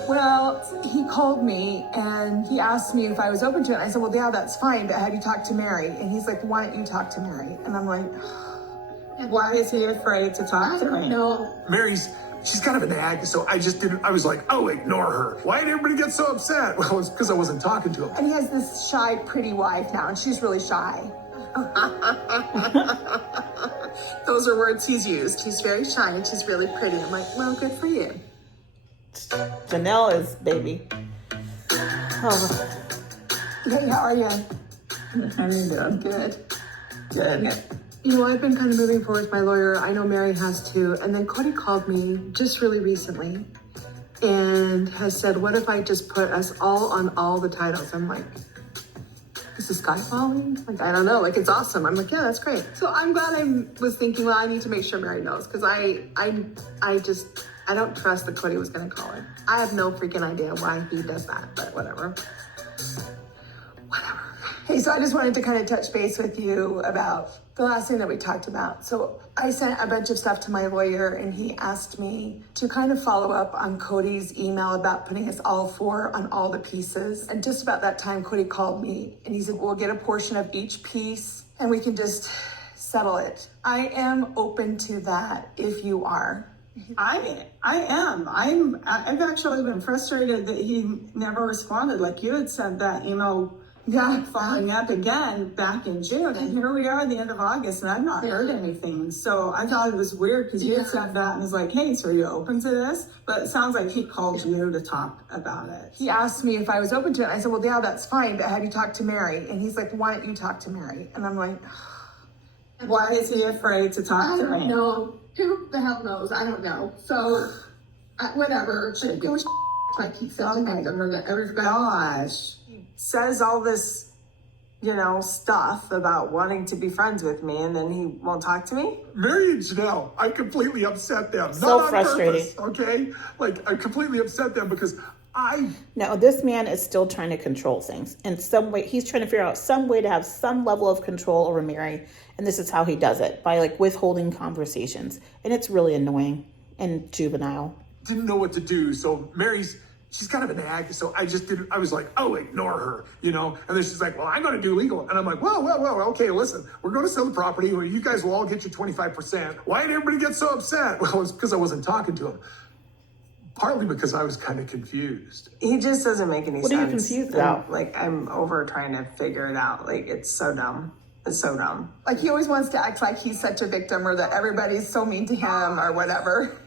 Well, he called me and he asked me if I was open to it. I said, well, yeah, that's fine, but have you talked to Mary? And he's like, why don't you talk to Mary? And I'm like, why is he afraid to talk to me? No. She's kind of a nag, so I was like, oh, ignore her. Why did everybody get so upset? Well, it's because I wasn't talking to him. And he has this shy, pretty wife now, and she's really shy. Those are words he's used. He's very shy and she's really pretty. I'm like, well, good for you. Janelle is baby. Oh. Hey, how are you? How are you doing? Good. Good. You know, I've been kind of moving forward with my lawyer. I know Mary has too. And then Cody called me just really recently and has said, what if I just put us all on all the titles? I'm like, is the sky falling? Like, I don't know. Like, it's awesome. I'm like, yeah, that's great. So I'm glad I was thinking, well, I need to make sure Mary knows because I don't trust that Cody was going to call her. I have no freaking idea why he does that, but whatever. Hey, so I just wanted to kind of touch base with you about the last thing that we talked about. So I sent a bunch of stuff to my lawyer and he asked me to kind of follow up on Cody's email about putting us all four on all the pieces. And just about that time, Cody called me and he said, we'll get a portion of each piece and we can just settle it. I am open to that if you are. I am. I've actually been frustrated that he never responded. Like you had sent that email following up again back in June, and here we are at the end of August, and I've not heard anything. So I thought it was weird because you had sent that and was like, hey, so are you open to this? But it sounds like he called you to talk about it. He asked me if I was open to it. I said, well, yeah, that's fine, but have you talked to Mary? And he's like, why don't you talk to Mary? And I'm like, why is he afraid to talk to me? No. Who the hell knows? I don't know. So, whatever. It was like he said to me, Gosh. says all this, stuff about wanting to be friends with me, and then he won't talk to me? Mary and Janelle, I completely upset them. So Not on frustrating. purpose, okay? Like, I completely upset them because Now, this man is still trying to control things. In some way, he's trying to figure out some way to have some level of control over Mary. And this is how he does it, by withholding conversations. And it's really annoying and juvenile. didn't know what to do. So she's kind of a nag. So I was like, oh, ignore her, And then she's like, well, I'm going to do legal. And I'm like, well, okay, listen, we're going to sell the property. Well, you guys will all get your 25%. Why did everybody get so upset? Well, it's because I wasn't talking to him. Partly because I was kind of confused. He just doesn't make any sense. What are you confused about? I'm over trying to figure it out. It's so dumb. It's so dumb. He always wants to act like he's such a victim or that everybody's so mean to him or whatever.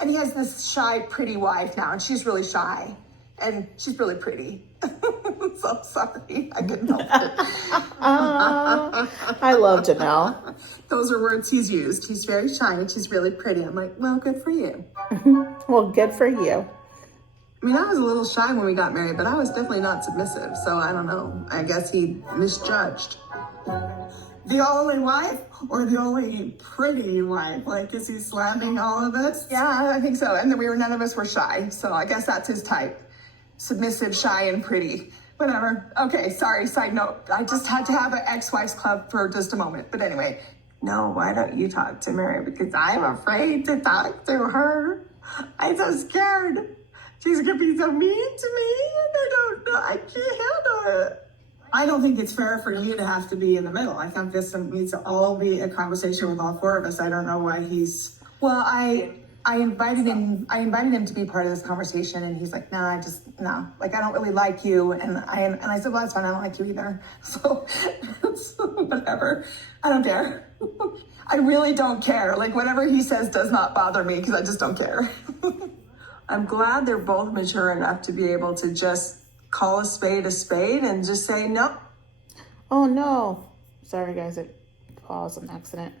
And he has this shy, pretty wife now, and she's really shy. And she's really pretty. so sorry. I couldn't help it. I love Janelle. Those are words he's used. He's very shy and she's really pretty. I'm like, well, good for you. Well, good for you. I mean, I was a little shy when we got married, but I was definitely not submissive. So I don't know. I guess he misjudged. The only wife or the only pretty wife? Like, is he slamming all of us? Yeah, I think so. And then none of us were shy. So I guess that's his type. Submissive, shy, and pretty. Whatever. Okay, sorry, side note. I just had to have an ex-wife's club for just a moment. But anyway. No, why don't you talk to Mary? Because I'm afraid to talk to her. I'm so scared. She's gonna be so mean to me, and I don't know. I can't handle it. I don't think it's fair for you to have to be in the middle. I think this needs to all be a conversation with all four of us. I don't know why he's. Well, I invited him to be part of this conversation, and he's like, no, like, I don't really like you. And I said, well, that's fine. I don't like you either. So whatever. I don't care. I really don't care. Like, whatever he says does not bother me because I just don't care. I'm glad they're both mature enough to be able to just call a spade and just say no. Oh no. Sorry guys, it paused on accident.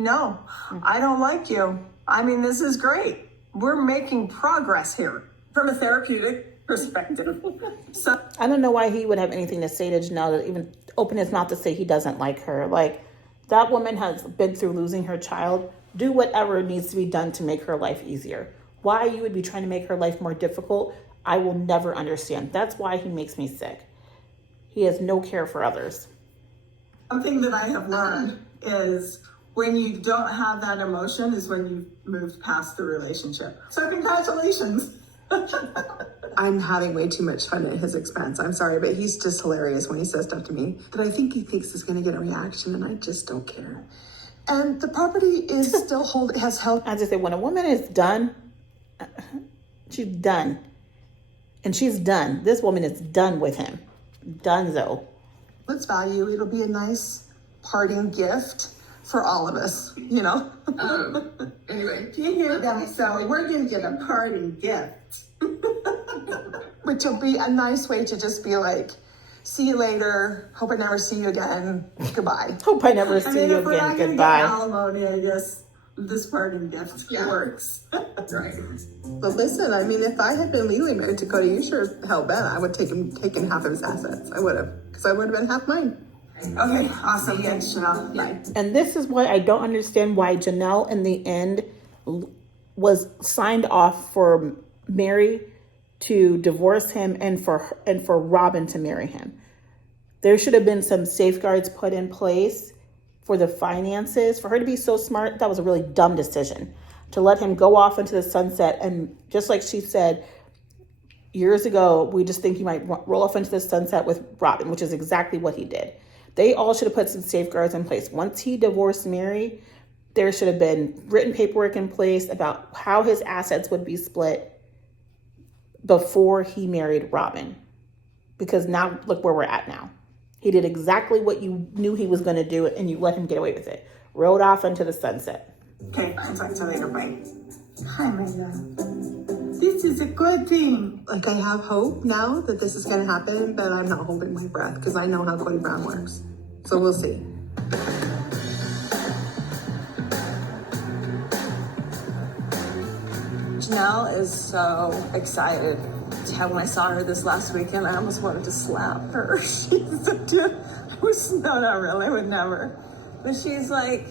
No, I don't like you. I mean, this is great. We're making progress here from a therapeutic perspective. So I don't know why he would have anything to say to Janelle to even open his mouth to say he doesn't like her. Like, that woman has been through losing her child. Do whatever needs to be done to make her life easier. Why you would be trying to make her life more difficult, I will never understand. That's why he makes me sick. He has no care for others. something that I have learned is when you don't have that emotion is when you've moved past the relationship. So congratulations. I'm having way too much fun at his expense. I'm sorry, but he's just hilarious when he says stuff to me that I think he thinks is going to get a reaction, and I just don't care. And the property is still has held. I just say, when a woman is done, she's done. And she's done. This woman is done with him. Donezo. Its value. It'll be a nice parting gift for all of us, you know? Anyway, do you hear that, Sally? We're going to get a party gift. Which will be a nice way to just be like, see you later. Hope I never see you again. Goodbye. Hope I never see you if we're not again. gonna Goodbye. Get alimony, I guess this parting gift works. Right. But listen, I mean, if I had been legally married to Cody, you sure hell bet I would taken half of his assets. I would have, because I would have been half mine. Okay, awesome. Thanks, Janelle. Bye. And this is why I don't understand why Janelle in the end was signed off for Mary to divorce him and for Robin to marry him. There should have been some safeguards put in place for the finances. For her to be so smart, that was a really dumb decision. To let him go off into the sunset, and just like she said years ago, we just think he might roll off into the sunset with Robin, which is exactly what he did. They all should have put some safeguards in place. Once he divorced Mary, there should have been written paperwork in place about how his assets would be split before he married Robin. Because now look where we're at now. He did exactly what you knew he was going to do, and you let him get away with it. Rode off into the sunset. Okay, I'll talk to you later. Bye. Hi, my love. This is a good thing. Like, I have hope now that this is going to happen, but I'm not holding my breath because I know how Cody Brown works. So we'll see. Janelle is so excited. When I saw her this last weekend, I almost wanted to slap her. She's a dude. No, not really. I would never. But she's like,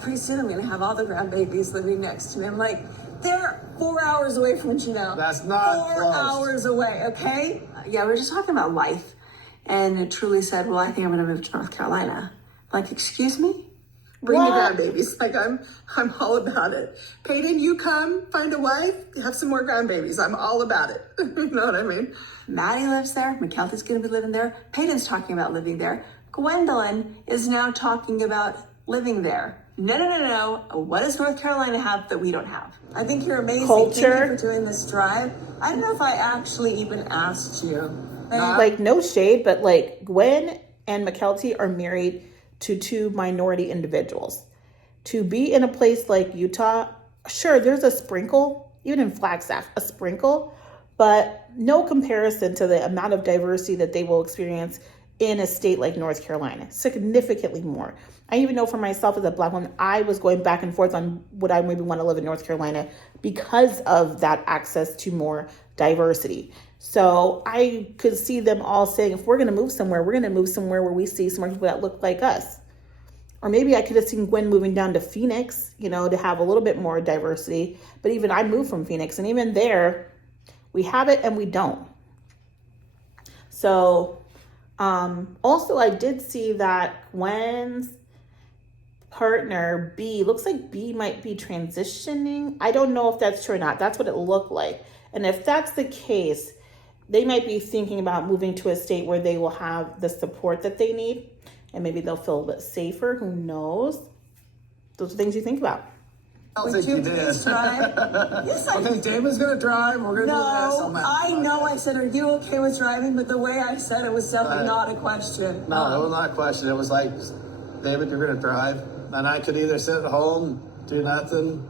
pretty soon I'm going to have all the grandbabies living next to me. I'm like, they're 4 hours away from Janelle. That's not 4 close. hours away, okay? Yeah, we were just talking about life. And it truly said, well, I think I'm going to move to North Carolina. I'm like, excuse me? Bring the grandbabies. Like, I'm all about it. Peyton, you come, find a wife, have some more grandbabies. I'm all about it. You know what I mean? Maddie lives there. McKelty's going to be living there. Peyton's talking about living there. Gwendolyn is now talking about living there. No. What does North Carolina have that we don't have? I think you're amazing. Culture. Thank you for doing this drive. I don't know if I actually even asked you. Like, no shade, but like, Gwen and McKelty are married to two minority individuals. To be in a place like Utah, sure, there's a sprinkle, even in Flagstaff, a sprinkle, but no comparison to the amount of diversity that they will experience in a state like North Carolina, significantly more. I even know for myself as a Black woman, I was going back and forth on would I maybe want to live in North Carolina because of that access to more diversity. So I could see them all saying, if we're going to move somewhere, we're going to move somewhere where we see some more people that look like us. Or maybe I could have seen Gwen moving down to Phoenix, to have a little bit more diversity. But even I moved from Phoenix, and even there, we have it and we don't. So also I did see that Gwen's partner, B, looks like B might be transitioning. I don't know if that's true or not. That's what it looked like. And if that's the case, they might be thinking about moving to a state where they will have the support that they need. And maybe they'll feel a bit safer. Who knows? Those are things you think about. I don't think you did. Yes, I think Damon's going to drive. We're going to do this on that. I know I said, are you okay with driving? But the way I said it was definitely not a question. No, it was not a question. It was like, David, you're going to drive. And I could either sit at home, do nothing,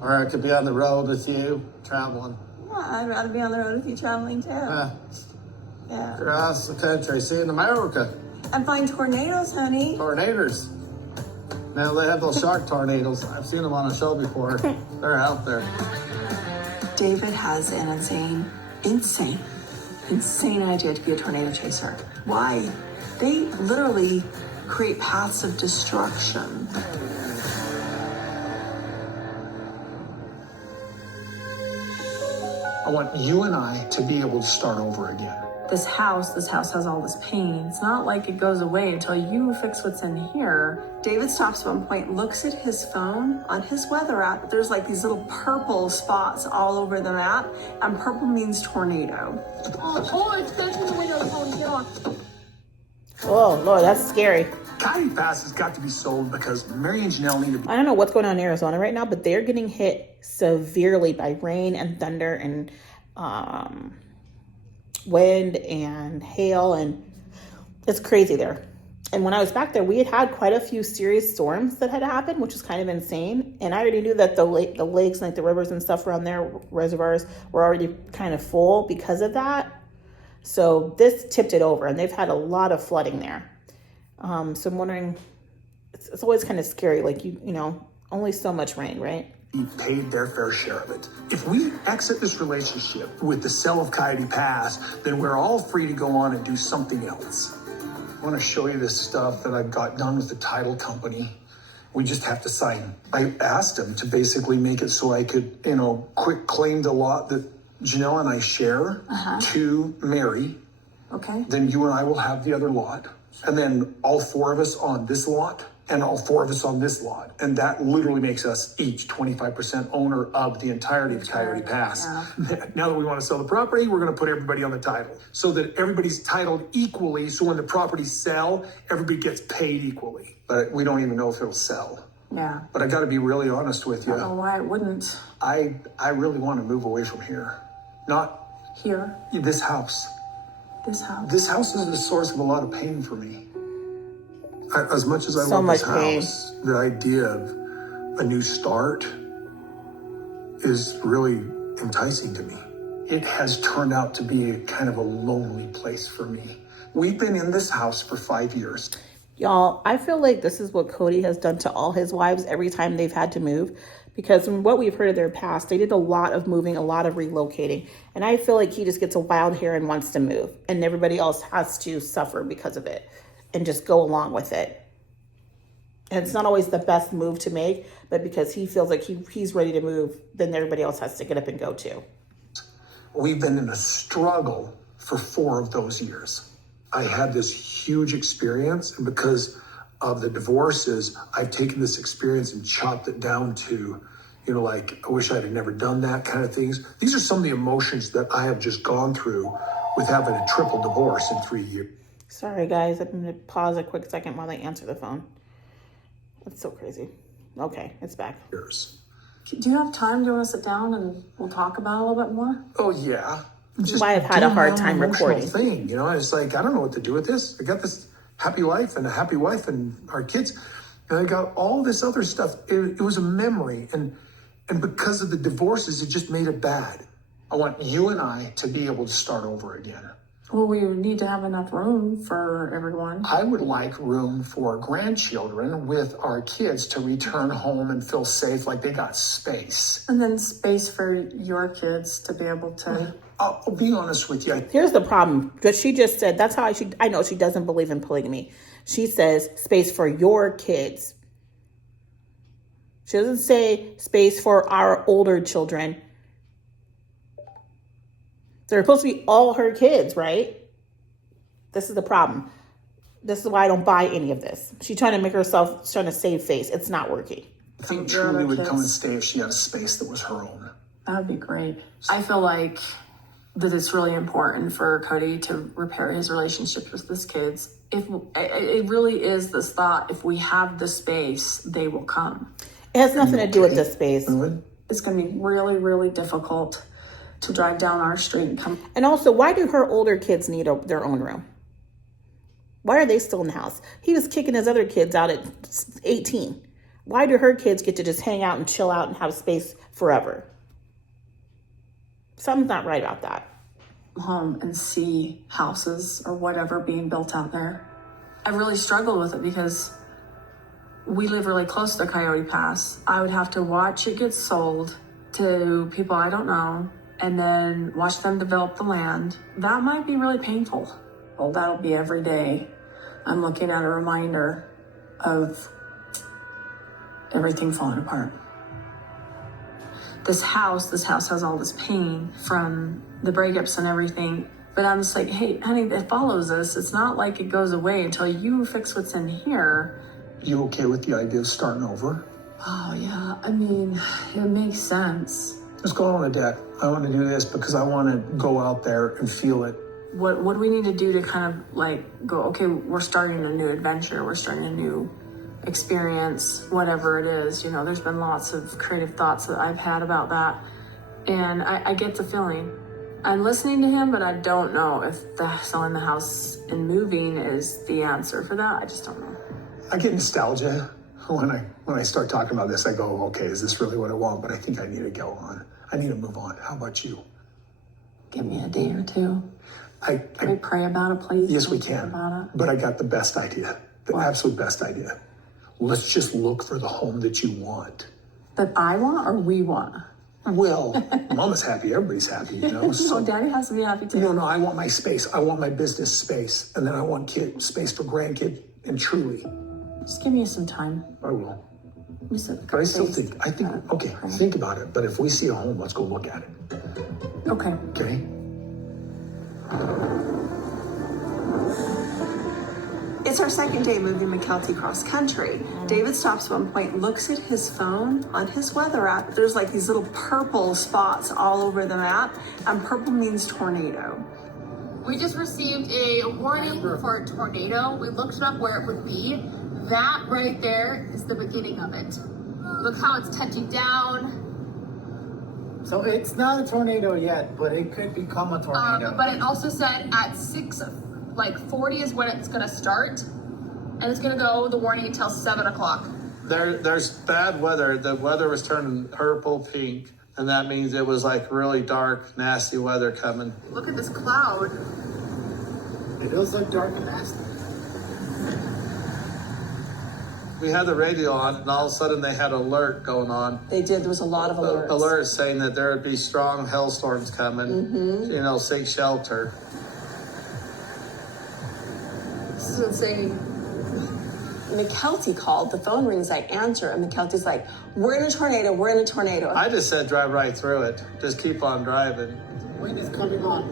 or I could be on the road with you, traveling. Yeah, I'd rather be on the road with you traveling too. Yeah. Across the country, seeing America. And find tornadoes, honey. Tornadoes. Now they have those shark tornadoes. I've seen them on a show before. They're out there. David has an insane idea to be a tornado chaser. Why? They literally create paths of destruction. I want you and I to be able to start over again. This house has all this pain. It's not like it goes away until you fix what's in here. David stops at one point, looks at his phone on his weather app. There's like these little purple spots all over the map, and purple means tornado. It's been the window phone. Get off. Oh, Lord, that's scary. Coyote Pass has got to be sold because Mary and Janelle need to be. I don't know what's going on in Arizona right now, but they're getting hit severely by rain and thunder and wind and hail, and it's crazy there. And when I was back there, we had quite a few serious storms that had happened, which was kind of insane. And I already knew that the lakes, like the rivers and stuff around there, reservoirs, were already kind of full because of that. So this tipped it over, and they've had a lot of flooding there. So I'm wondering, it's always kind of scary, like only so much rain, right? Paid their fair share of it. If we exit this relationship with the sale of Coyote Pass, then we're all free to go on and do something else. I want to show you this stuff that I've got done with the title company. We just have to sign. I asked them to basically make it so I could, quick claim the lot that Janelle and I share to Mary. Okay. Then you and I will have the other lot. And then all four of us on this lot. And all four of us on this lot. And that literally makes us each 25% owner of the entirety of Coyote Pass. Yeah. Now that we want to sell the property, we're going to put everybody on the title so that everybody's titled equally. So when the properties sell, everybody gets paid equally. But we don't even know if it'll sell. Yeah. But I got to be really honest with you. I don't know why it wouldn't. I really want to move away from here. Not here. This house. This house. This house is the source of a lot of pain for me. As much as I So love much this pain. house, the idea of a new start is really enticing to me. It has turned out to be a kind of a lonely place for me. We've been in this house for 5 years. Y'all, I feel like this is what Cody has done to all his wives every time they've had to move. Because from what we've heard of their past, they did a lot of moving, a lot of relocating. And I feel like he just gets a wild hair and wants to move. And everybody else has to suffer because of it and just go along with it. And it's not always the best move to make, but because he feels like he's ready to move, then everybody else has to get up and go too. We've been in a struggle for 4 of those years. I had this huge experience, and because of the divorces, I've taken this experience and chopped it down to, like, I wish I had never done that kind of things. These are some of the emotions that I have just gone through with having a triple divorce in 3 years. Sorry, guys. I'm going to pause a quick second while I answer the phone. That's so crazy. Okay, it's back. Do you have time? Do you want to sit down and we'll talk about it a little bit more? Oh, yeah. That's why I've had a hard time recording. Thing, it's like, I don't know what to do with this. I got this happy life and a happy wife and our kids. And I got all this other stuff. It was a memory. And because of the divorces, it just made it bad. I want you and I to be able to start over again. Well, we need to have enough room for everyone. I would like room for grandchildren with our kids to return home and feel safe, like they got space. And then space for your kids to be able to. I'll be honest with you. Here's the problem, because she just said, that's how I know she doesn't believe in polygamy. She says space for your kids. She doesn't say space for our older children. They're supposed to be all her kids, right? This is the problem. This is why I don't buy any of this. She's trying to make herself, trying to save face. It's not working. I think Truly would come and stay if she had a space that was her own. That would be great. I feel like that it's really important for Cody to repair his relationships with his kids. If it really is this thought, if we have the space, they will come. It has nothing to do with the space. It's going to be really, really difficult to drive down our street and come. And also, why do her older kids need their own room? Why are they still in the house? He was kicking his other kids out at 18. Why do her kids get to just hang out and chill out and have space forever? Something's not right about that. Home and see houses or whatever being built out there. I really struggled with it because we live really close to the Coyote Pass. I would have to watch it get sold to people I don't know and then watch them develop the land. That might be really painful. Well, that'll be every day. I'm looking at a reminder of everything falling apart. This house has all this pain from the breakups and everything. But I'm just like, hey, honey, it follows us. It's not like it goes away until you fix what's in here. You okay with the idea of starting over? Oh, yeah. I mean, it makes sense. Let's go on a debt. I want to do this because I want to go out there and feel it. What do we need to do to kind of like go, okay, we're starting a new adventure. We're starting a new experience, whatever it is. You know, there's been lots of creative thoughts that I've had about that. And I get the feeling. I'm listening to him, but I don't know if selling the house and moving is the answer for that. I just don't know. I get nostalgia when I start talking about this. I go, okay, is this really what I want? But I think I need to go on. I need to move on. How about you? Give me a day or two. Can we pray about it, please? Yes, we can. But I got the best idea, the absolute best idea. Let's just look for the home that you want. That I want or we want? Well, Mama's happy, everybody's happy, you know. So Daddy has to be happy too. No, I want my space. I want my business space. And then I want space for grandkid and Truly. Just give me some time. I will. But I still think, okay, think about it. But if we see a home, let's go look at it. Okay. Okay? It's our second day moving McKelty cross country. David stops at one point, looks at his phone on his weather app. There's like these little purple spots all over the map, and purple means tornado. We just received a warning for a tornado. We looked it up where it would be. That right there is the beginning of it. Look how it's touching down. So it's not a tornado yet, but it could become a tornado. But it also said at 6:40 is when it's gonna start, and it's gonna go the warning until 7 o'clock. There's bad weather. The weather was turning purple, pink, and that means it was like really dark, nasty weather coming. Look at this cloud. It does look dark and nasty. We had the radio on, and all of a sudden they had an alert going on. They did. There was a lot of alerts. Alerts saying that there would be strong hailstorms coming. Mm-hmm. You know, seek shelter. This is insane. McKelty called. The phone rings. I answer, and McKelty's like, "We're in a tornado. We're in a tornado." I just said drive right through it. Just keep on driving. Wind is coming on.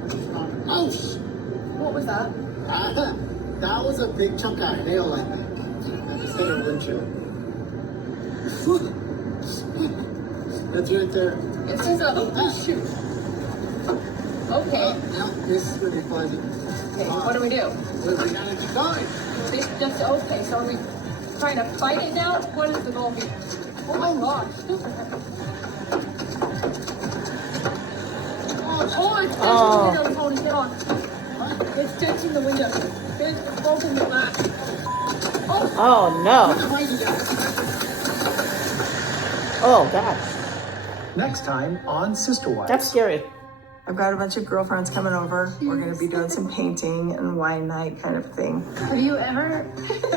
Oh, what was that? That was a big chunk of hail, I think. Instead of windshield. That's right there. It's just oh shoot. Okay. Yeah, this is pretty pleasant. Okay, what do we do? We gotta keep going. It's just okay. So are we trying to fight it now? What is the goal here? Oh my gosh. It's touching the window, Tony. Get on. It's touching the window. It's broken the glass. Oh no. Oh God. Next time on Sister Wives. That's scary. I've got a bunch of girlfriends coming over. We're gonna be doing some painting and wine night kind of thing. Have you ever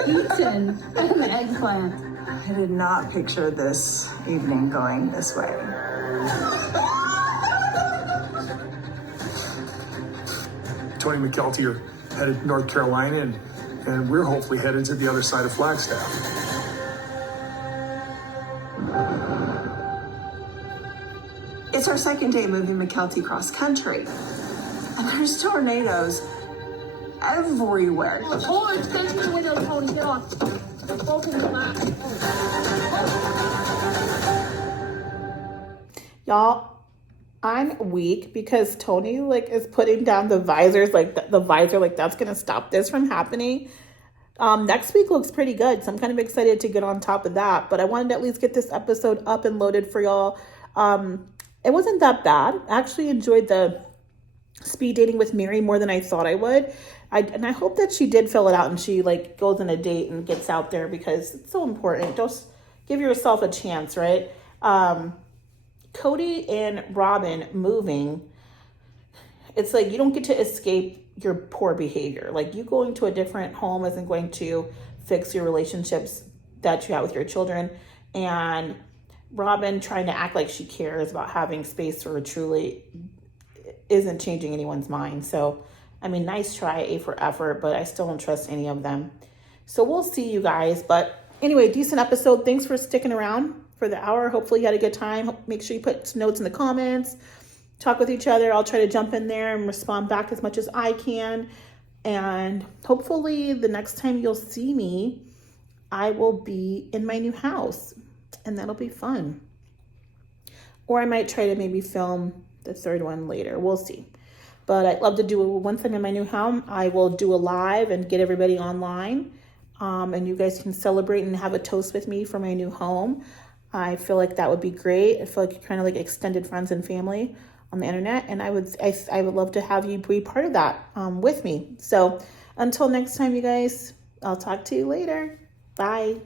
eaten an eggplant? I did not picture this evening going this way. Tony McKelty are headed to North Carolina, and we're hopefully headed to the other side of Flagstaff. It's our second day moving McKelty cross country, and there's tornadoes everywhere. Oh, it's going to the window, Tony. Get off. Open the glass. Y'all, I'm weak because Tony like is putting down the visors, like the visor, like that's gonna stop this from happening. Next week looks pretty good, so I'm kind of excited to get on top of that. But I wanted to at least get this episode up and loaded for y'all. It wasn't that bad. I actually enjoyed the speed dating with Mary more than I thought I would. And I hope that she did fill it out and she like goes on a date and gets out there because it's so important. Just give yourself a chance, right? Cody and Robin moving, it's like you don't get to escape your poor behavior. Like you going to a different home isn't going to fix your relationships that you have with your children. And Robin trying to act like she cares about having space for her truly isn't changing anyone's mind. So, I mean, nice try, A for effort, but I still don't trust any of them. So we'll see you guys. But anyway, decent episode. Thanks for sticking around for the hour. Hopefully you had a good time. Make sure you put notes in the comments, talk with each other. I'll try to jump in there and respond back as much as I can. And hopefully the next time you'll see me, I will be in my new house and that'll be fun. Or I might try to maybe film the third one later. We'll see. But I'd love to do it once I'm in my new home. I will do a live and get everybody online. And you guys can celebrate and have a toast with me for my new home. I feel like that would be great. I feel like kind of like extended friends and family on the internet. And I would love to have you be part of that with me. So until next time, you guys, I'll talk to you later. Bye.